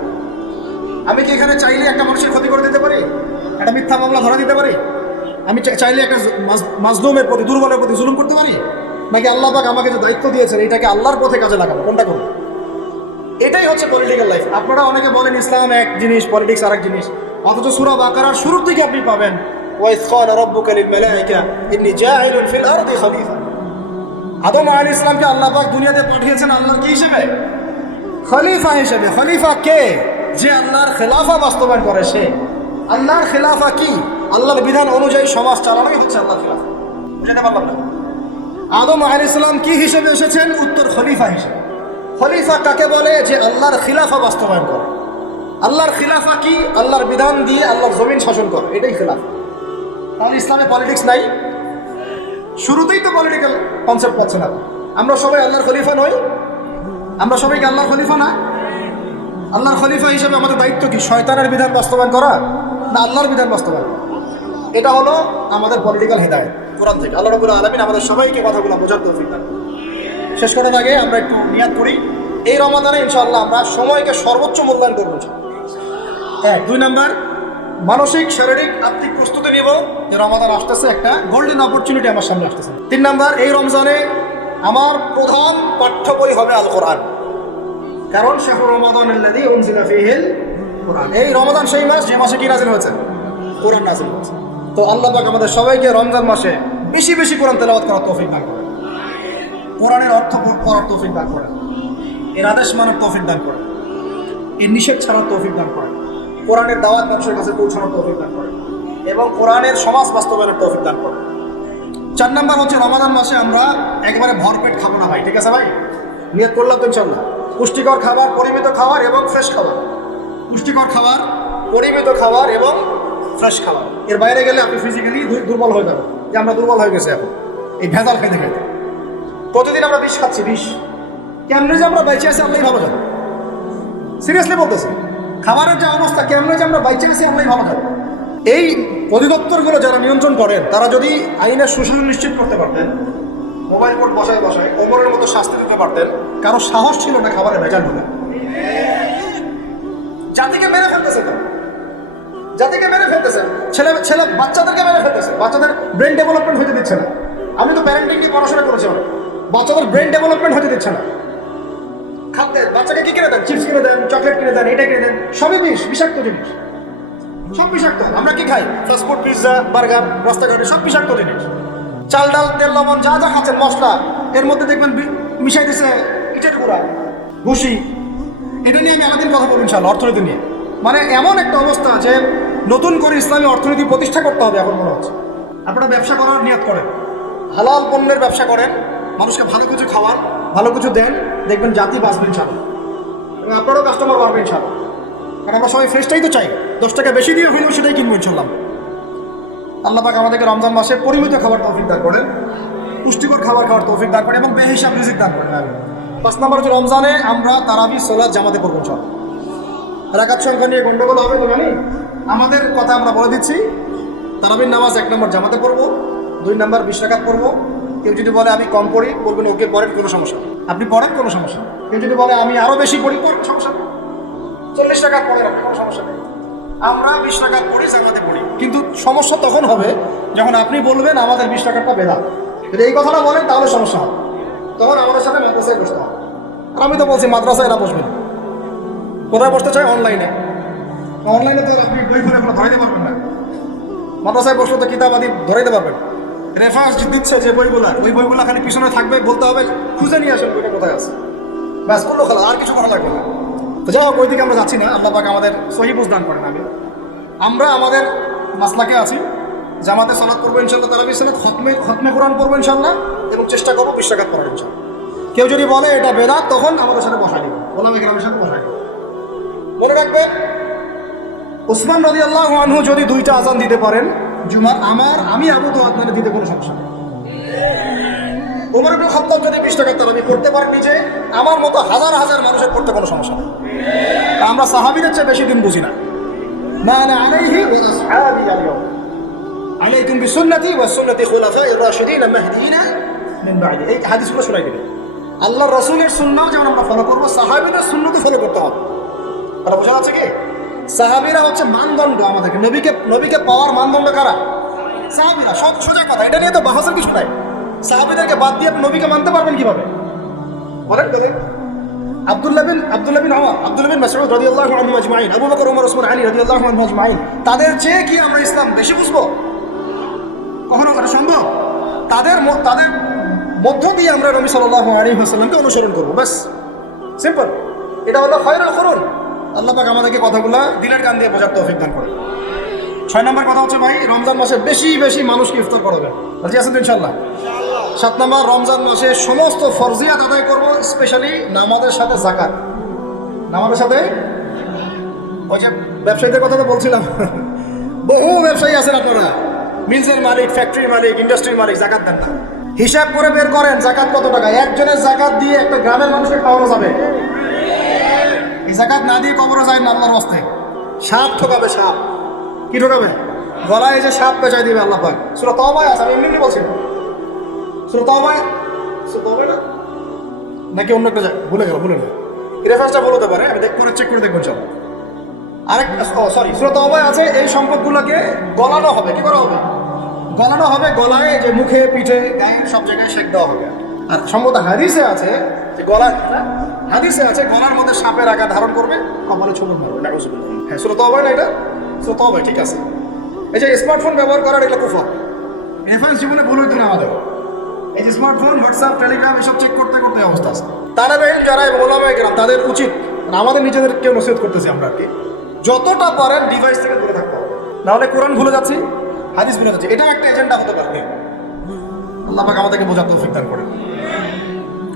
আমি কি এখানে চাইলে একটা মানুষের ক্ষতি করে দিতে পারি, একটা মিথ্যা মামলা ধরা দিতে পারি? আমি চাইলে একটা মাজলুমের প্রতি, দুর্বলের প্রতি জুলুম করতে পারি? নাকি আল্লাহ পাক আমাকে যে দায়িত্ব দিয়েছেন এটাকে আল্লাহর পথে কাজে লাগাবো? কোনটা করবো? এটাই হচ্ছে পলিটিক্যাল লাইফ। আপনারা অনেকে বলেন ইসলাম এক জিনিস, পলিটিক্স আরেক জিনিস, অথচ সূরা বাকারার শুরুর দিকে আপনি পাবেন ওয়াইয ক্বালা রাব্বুকা লিল মালাইকা ইন্নী জাইলুন ফিল আরদি খলিফা। আদম আলাইহিস সালামকে আল্লাহ পাক দুনিয়াতে পাঠিয়েছেন আল্লাহর কি হিসেবে? খলিফা হিসেবে। খলিফা কে? যে আল্লাহর খেলাফা বাস্তবায়ন করে সে। আল্লাহর খেলাফা কি? আল্লাহর বিধান অনুযায়ী সমাজ চালানোই হচ্ছে আল্লাহর খেলাফা। বুঝতে পারলাম না? আদম আলাইহিস সালাম কি হিসেবে এসেছেন? উত্তর খলিফা হিসেবে। খলিফা কাকে বলে? যে আল্লাহর খিলাফা বাস্তবায়ন করে। আল্লাহর খিলাফা কি? আল্লাহর বিধান দিয়ে আল্লাহর জমিন শাসন কর, এটাই খিলাফা। তাহলে ইসলামে পলিটিক্স নাই? শুরুতেই তো পলিটিক্যাল কনসেপ্ট পাচ্ছে না। আমরা সবাই আল্লাহর খলিফা নই? আমরা সবাইকে আল্লাহর খলিফা না? আল্লাহর খলিফা হিসেবে আমাদের দায়িত্ব কি? শয়তানের বিধান বাস্তবায়ন করা না আল্লাহর বিধান বাস্তবায়ন? এটা হলো আমাদের পলিটিক্যাল হিদায়াত কোরআন থেকে। আল্লাহ রাব্বুল আলামিন আমাদের সবাইকে কথাগুলো বোঝার তৌফিক দান। শেষ করার আগে আমরা একটু নিয়াত করি, এই রমাদানে ইনশাআল্লাহ আমরা সময়কে সর্বোচ্চ মূল্যায়ন করবো। 2 নাম্বার, মানসিক শারীরিক আত্মিক প্রস্তুতি নিব যে রমাদান আসতেছে, একটা গোল্ডেন অপরচুনিটি আমার সামনে আসতেছে। 3 নাম্বার, এই রমজানে আমার প্রধান পাঠ্য বই হবে আল কোরআন, কারণ শাহরু রমাদানাল্লাযী উনজিলা ফীহিল কোরআন। এই রমাদান সেই মাস যে মাসে কি নাযিল হয়েছে? কোরআন নাযিল হয়েছে। তো আল্লাহ পাক আমাদের সবাইকে রমজান মাসে বেশি বেশি কোরআন তেলাওয়াত করার তৌফিক দান করেন, কোরআনের অর্থ করার তৌফিক দান করেন, এর আদেশ মানার তৌফিক দান করেন, এর নিষেধ ছাড়ার তৌফিক দান করেন, কোরআনের দাওয়াত মানুষের কাছে পৌঁছানোর তৌফিক দান করেন এবং কোরআনের সমাজ বাস্তবায়নের তৌফিক দান করেন। 4 নাম্বার হচ্ছে রমাদান মাসে আমরা একেবারে ভরপেট খাবো না ভাই, ঠিক আছে ভাই? নিয়ত করলাম তো ইনশাআল্লাহ। পুষ্টিকর খাবার, পরিমিত খাবার এবং ফ্রেশ খাবার। পুষ্টিকর খাবার, পরিমিত খাবার এবং ফ্রেশ খাবার। এর বাইরে গেলে আপনি ফিজিক্যালি দুর্বল হয়ে যাবেন, যে আমরা দুর্বল হয়ে গেছি এখন এই ভেজাল খেতে খেতে। প্রতিদিন আমরা বিষ খাচ্ছি, বিষ। কেমনে যে আমরা বেঁচে আছি আমরাই ভালো যাবো, সিরিয়াসলি বলতেছি। খাবারের যে অবস্থা, কেমনে যে আমরা বেঁচে আছি আমরাই ভালো যাবো। এই অধিদপ্তরগুলো যারা নিয়ন্ত্রণ করেন তারা যদি আইনের সুশাসন নিশ্চিত করতে পারতেন, মোবাইল কোর্ট বসায় বসায় ওমরের মতো শাস্তি দিতে পারতেন, কারো সাহস ছিল না খাবারে ভেজাল ঢোকা। জাতিকে মেরে ফেলতেছে, জাতিকে মেরে ফেলতেছে, ছেলে বাচ্চাদেরকে মেরে ফেলতেছে, বাচ্চাদের ব্রেন ডেভেলপমেন্ট হতে দিচ্ছে না। আমি তো প্যারেন্টিং নিয়ে পড়াশোনা করেছি, বাচ্চাদের ব্রেন ডেভেলপমেন্ট হতে দিচ্ছে না। খাদ্যের বাচ্চাকে কি কিনে দেন? চিপস কিনে দেন, চকলেট কিনে দেন, এটা কিনে দেন, সবই বিষ, বিষাক্ত জিনিস, সব বিষাক্ত। আমরা কি খাই? ফাস্টফুড, পিৎজা, বার্গার, রাস্তাঘাটে সব বিষাক্ত জিনিস। চাল ডাল তেল লবণ যা যা খাচ্ছেন মশলা, এর মধ্যে দেখবেন মিশাই দিচ্ছে ইটের গুঁড়া, ভুসি। এটা নিয়ে আমি আলাদিন কথা বলবো ইনশাআল্লাহ, অর্থনীতি নিয়ে। মানে এমন একটা অবস্থা যে নতুন করে ইসলামী অর্থনীতি প্রতিষ্ঠা করতে হবে এখন মনে হচ্ছে। আপনারা ব্যবসা করার নিয়ত করেন, হালাল পণ্যের ব্যবসা করেন, মানুষকে ভালো কিছু খাওয়ান, ভালো কিছু দেন, দেখবেন জাতি বাঁচবে ইনশাআল্লাহ এবং আপনারও কাস্টমার বাড়বে ইনশাআল্লাহ। কারণ আমরা সবাই ফ্রেশটাই তো চাই, 10 টাকা বেশি দিয়ে হলেও সেটাই কিনবো ইনশাআল্লাহ। আল্লাহ পাক আমাদেরকে রমজান মাসে পরিমিত খাবার তৌফিক দান করেন, পুষ্টিকর খাবার খাওয়ার তৌফিক দান করেন এবং বেহিসাব রিজিক দান করেন। 5 নম্বর হচ্ছে রমজানে আমরা তারাবি সালাত জামাতে পড়বো ইনশাআল্লাহ। রাকাত সংখ্যা নিয়ে গন্ডগোল হবে তো জানি, আমাদের কথা আমরা বলে দিচ্ছি। তারাবির নামাজ 1 নম্বর জামাতে পড়বো, 2 নম্বর 20 রাকাত পড়বো। কেউ যদি বলে আমি কম পড়ি, বলবেন ওকে পড়েন, কোনো সমস্যা নেই, আপনি পড়েন, কোনো সমস্যা নেই। কেউ যদি বলে আমি আরও বেশি পড়ি, পড়েন, সমস্যা নেই, 40 রাকাত পড়ে রাখেন, কোনো সমস্যা নেই। আমরা 20 রাকাত পড়ি, জামাতে পড়ি, কিন্তু সমস্যা তখন হবে যখন আপনি বলবেন আমাদের 20 রাকাতটা বেদাত। যদি এই কথাটা বলেন তাহলে সমস্যা হবে, তখন আমাদের সাথে মাদ্রাসায় বসতে হবে। আর আমি তো বলছি মাদ্রাসায় এরা বসবেন, কোথায় বসতে চাই? অনলাইনে। অনলাইনে তো আপনি বই খুলে ধরাইতে পারবেন না, মাদ্রাসায় বসলে তো কিতাব আদি ধরাইতে পারবেন। রেফারেন্স দিচ্ছে যে বইগুলা, ওই বইগুলা খালি পিছনে থাকবে, বলতে হবে খুঁজে নিয়ে আসেন বইটা কোথায় আছে, ব্যাস করলো খেলা, আর কিছু করা লাগবে না। তো যাই হোক, ওই দিকে আমরা যাচ্ছি না, আল্লাহ পাক আমাদের সহি বুঝদান করেন। আমরা আমাদের মাসলাকে আছি, জামাতে সালাত পড়বো ইনশাআল্লাহ, তারাবি সালাত, খতমে কোরআন পড়বো ইনশাআল্লাহ এবং চেষ্টা করবো 20 রাকাত পড়ার ইনশাআল্লাহ। কেউ যদি বলে এটা বেদাত, তখন আমাদের সাথে বসাই দেবে, ওলামা কেরামের সাথে বসাই দেবে। মনে রাখবে, উসমান রাদিয়াল্লাহু আনহু যদি 2টা আজান দিতে পারেন জুমার, আমি আবু দাউদ দিতে কোনো সমস্যা নেই। ওমর ইবনে খাত্তাব যদি 20 রাকাত তারাবি পড়তে পারেন নিজে, আমার মতো হাজার হাজার মানুষের পড়তে কোনো সমস্যা নেই। আমরা সাহাবীদের চেয়ে বেশি দিন বুঝি না। মা আনা আলাইহি ওয়া আসহাবি আল-ইয়াউম আলাইকুম বিসুন্নতি ওয়া সুন্নতি খুলাফায়ে রাশিদিন মাহদিয়িন মিন বা'দি। এই হাদিসগুলো শোনাই দিবেন। আল্লাহর রাসূলের সুন্নাহ যেমন আমরা ফলো করব, সাহাবীদের সুন্নতও ফলো করতে হবে। এটা বোঝা যাচ্ছে কি? সাহাবীরা হচ্ছে মানদণ্ড আমাদেরকে, নবীকে পাওয়ার মানদণ্ড কারা? সাহাবীরা। সোজা কথা, এটা নিয়ে তো বাহাসের কিছু নাই। সাহাবীদেরকে বাদ দিয়ে আপনি নবীকে মানতে পারবেন কিভাবে? বলেন বলেন। আব্দুল্লাহ বিন ওমর, আব্দুল্লাহ বিন মাসউদ রাদিয়াল্লাহু আনহু আজমাইন, আবু বকর, ওমর, ওসমান, আলী রাদিয়াল্লাহু আনহু আজমাইন, তাদের চেয়ে কি আমরা ইসলাম বেশি বুঝবো? কখনো এটা সম্ভব? তাদের মধ্য দিয়ে আমরা নবী সাল্লাল্লাহু আলাইহি ওয়াসাল্লামকে অনুসরণ করবো, ব্যাস, সিম্পল। এটা হলো খায়রুল কুরুন। আল্লাহ পাক আমাদেরকে কথাগুলো দিলের কান দিয়ে বোঝার তৌফিক দান করে। 6 নম্বর কথা হচ্ছে ভাই, রমজান মাসে বেশি বেশি মানুষকে ইফতার করাবেন, রাজি আছেন তো ইনশাআল্লাহ? 7 নম্বর, রমজান মাসে সমস্ত ফরজিয়াত আদায় করবো, স্পেশালি নামাজের সাথে যাকাত। নামাজের সাথে ওই যে ব্যবসায়ীদের কথা তো বলছিলাম, বহু ব্যবসায়ী আছেন আপনারা, মিলসের মালিক, ফ্যাক্টরির মালিক, ইন্ডাস্ট্রির মালিক, জাকাত দেন না। হিসাব করে বের করেন জাকাত কত টাকা। একজনের জাকাত দিয়ে একটা গ্রামের মানুষকে খাওয়ানো যাবে? এই জাকাত না দিয়ে কবরে যায় না আল্লাহর হস্তে। সাপ ঠকাবে, সাপ কি ঠকাবে? গলায় এসে সাপ পেঁচাই দিবে আল্লাহ পাক। সূরা তাওবায় আছে, আমি এমনি বলছি। সূরা তাওবায় না নাকি অন্য একটা জায়গা ভুলে গেল, রেফারেন্সটা বলতে পারে, আমি পরে চেক করে দেখবো চল। আরেক সরি, সূরা তাওবায় আছে এই সম্পদগুলোকে গলানো হবে। কি করা হবে? গলানো হবে। গলায় যে মুখে, পিঠে, গায়ে সব জায়গায় শেক দেওয়া হবে। আর সম্ভবত হাদিসে আছে যে গলার মধ্যে সাপের আকার ধারণ করবে, কপালে চুমুক মারবে। হ্যাঁ, সূরা তাওবায় না এটা? সূরা তাওবায়, ঠিক আছে। এই যে স্মার্টফোন ব্যবহার করার এটা কুফর। রেফারেন্স জীবনে ভুল হইতো না আমাদের। এই যে স্মার্টফোন, হোয়াটসঅ্যাপ, টেলিগ্রাম এসব চেক করতে করতে অবস্থা আছে। তারাবে যারা ওলামায়ে কেরাম তাদের উচিত, আমাদের নিজেদেরকে নসিহত করতেছি আমরা আর কি, যতটা পারেন ডিভাইস থেকে দূরে থাকতে হবে। নাহলে কোরআন ভুলে যাচ্ছি, হাদিস ভুলে যাচ্ছি। এটাও একটা এজেন্ডা হতে পারে। আল্লাহ পাক আমাদেরকে বোঝার তৌফিক দান করে।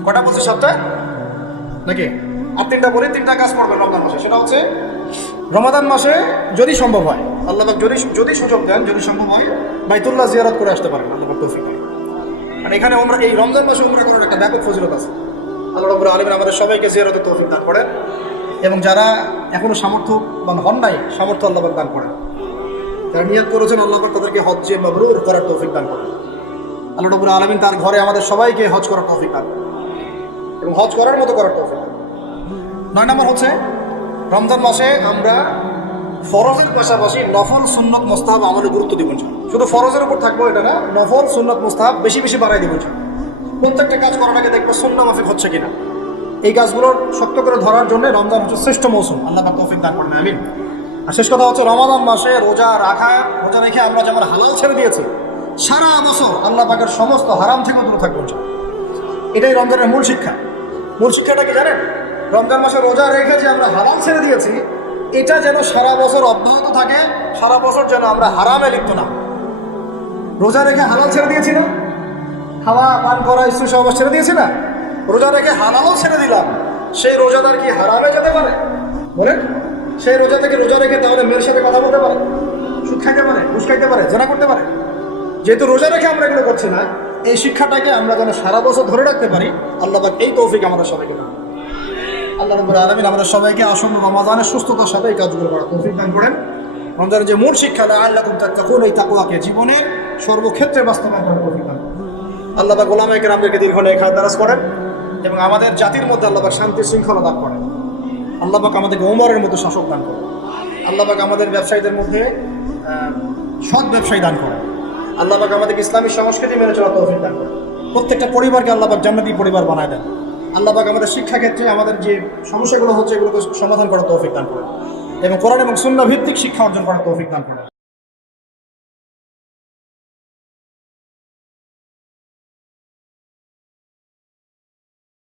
কটা বলছি? 7টা নাকি? আর 3টা বলি। 3টা কাজ করবেন রমজান মাসে। সেটা হচ্ছে রমাদান মাসে যদি সম্ভব হয়, আল্লাহ পাক যদি সুযোগ দেন, যদি সম্ভব হয়, বাইতুল্লাহ জিয়ারত করে আসতে পারেন। আল্লাহ পাক তৌফিক দেন। আর এখানে আমরা এই রমজান মাসে উমরা করার একটা ব্যাপক ফজিলত আছে। আল্লাহ রাব্বুল আলামিন আমাদের সবাইকে জিয়ারতের তৌফিক দান করেন, এবং যারা এখনো সামর্থ্যবান হন নাই, সামর্থ্য আল্লাহ পাক দান করেন। যারা নিয়ত করেছেন, আল্লাহ পাক তাদেরকে হজ্জে মাবরুর করার তৌফিক দান করেন। আল্লাহ রাব্বুল আলামিন তার ঘরে আমাদের সবাইকে হজ করার তৌফিক দান করেন, এবং হজ করার মতো করার তৌফিক দান। 9 নম্বর হচ্ছে রমজান মাসে আমরা ফরজের পাশাপাশি নফল, সুন্নত, মুস্তাহাব আমলে গুরুত্ব দিব। শুধু ফরজের উপর থাকবো এটা না, নফল, সুন্নত, মুস্তাহাব বেশি বেশি বাড়াই দিব। প্রত্যেকটা কাজ করার আগে দেখবো সুন্নাহ মাফিক হচ্ছে কিনা। এই কাজগুলোর শক্ত করে ধরার জন্য রমজান হচ্ছে শ্রেষ্ঠ মৌসুম। আল্লাহ পাক তৌফিক দান করেন, আমিন। আর শেষ কথা হচ্ছে রমাদান মাসে রোজা রেখে আমরা যেমন হালাল ছেড়ে দিয়েছি, সারা বছর আল্লাহ পাকের সমস্ত হারাম থেকে দূরে থাকবো। এটাই রমজানের মূল শিক্ষা। মূল শিক্ষাটা কি জানেন? রমজান মাসে রোজা রেখে যে আমরা হালাল ছেড়ে দিয়েছি, এটা যেন সারা বছর অব্যাহত থাকে। সারা বছর যেন আমরা হারামে লিপ্ত না। রোজা রেখে হালাল ছেড়ে দিয়েছি না, খাওয়া পান করা স্ত্রী সহবাস ছেড়ে দিয়েছি না, রোজা রেখে হালালও ছেড়ে দিলাম। সেই রোজাদার কি হারামে যেতে পারে? বলেন, সেই রোজা রেখে তাহলে মেয়ের সাথে কথা বলতে পারে, সুদ খাইতে পারে, ঘুষ খাইতে পারে, জেনা করতে পারে। যেহেতু রোজা রেখে আমরা এগুলো করছি না, এই শিক্ষাটাকে আমরা যেন সারা বছর ধরে রাখতে পারি, আল্লাহ পাক এই তৌফিক আমাদের সবাইকে দেন। আল্লাহ রাব্বুল আলামিন আমাদের সবাইকে আসন্ন রমাদানের সুস্থতার সাথে এই কাজগুলো করার তৌফিক দান করেন। রমজানের যে মূল শিক্ষা, লাআল্লাকুম তাত্তাকুন, এই তাকওয়াকে জীবনের সর্বক্ষেত্রে বাস্তবায়ন করার তৌফিক দান করেন। আল্লাহ পাক ওলামায়ে কেরামদেরকে দীর্ঘ নেক হায়াত দারাজ করেন, এবং আমাদের জাতির মধ্যে আল্লাহ পাক শান্তি শৃঙ্খলা দান করেন। আল্লাহ পাক আমাদেরকে ওমরের মতো শাসক দান করেন। আল্লাহ পাক আমাদের ব্যবসায়ীদের মধ্যে সৎ ব্যবসায়ী দান করেন। আল্লাহ পাক আমাদেরকে ইসলামী সংস্কৃতি মেনে চলার তৌফিক দান করেন। প্রত্যেকটা পরিবারকে আল্লাহ পাক জান্নাতি পরিবার বানায় দেন। আল্লাহ পাক আমাদের শিক্ষাক্ষেত্রে আমাদের যে সমস্যাগুলো হচ্ছে, এগুলোকে সমাধান করার তৌফিক দান করেন, এবং কোরআন এবং সুন্নাহ ভিত্তিক শিক্ষা অর্জন করার তৌফিক দান করেন।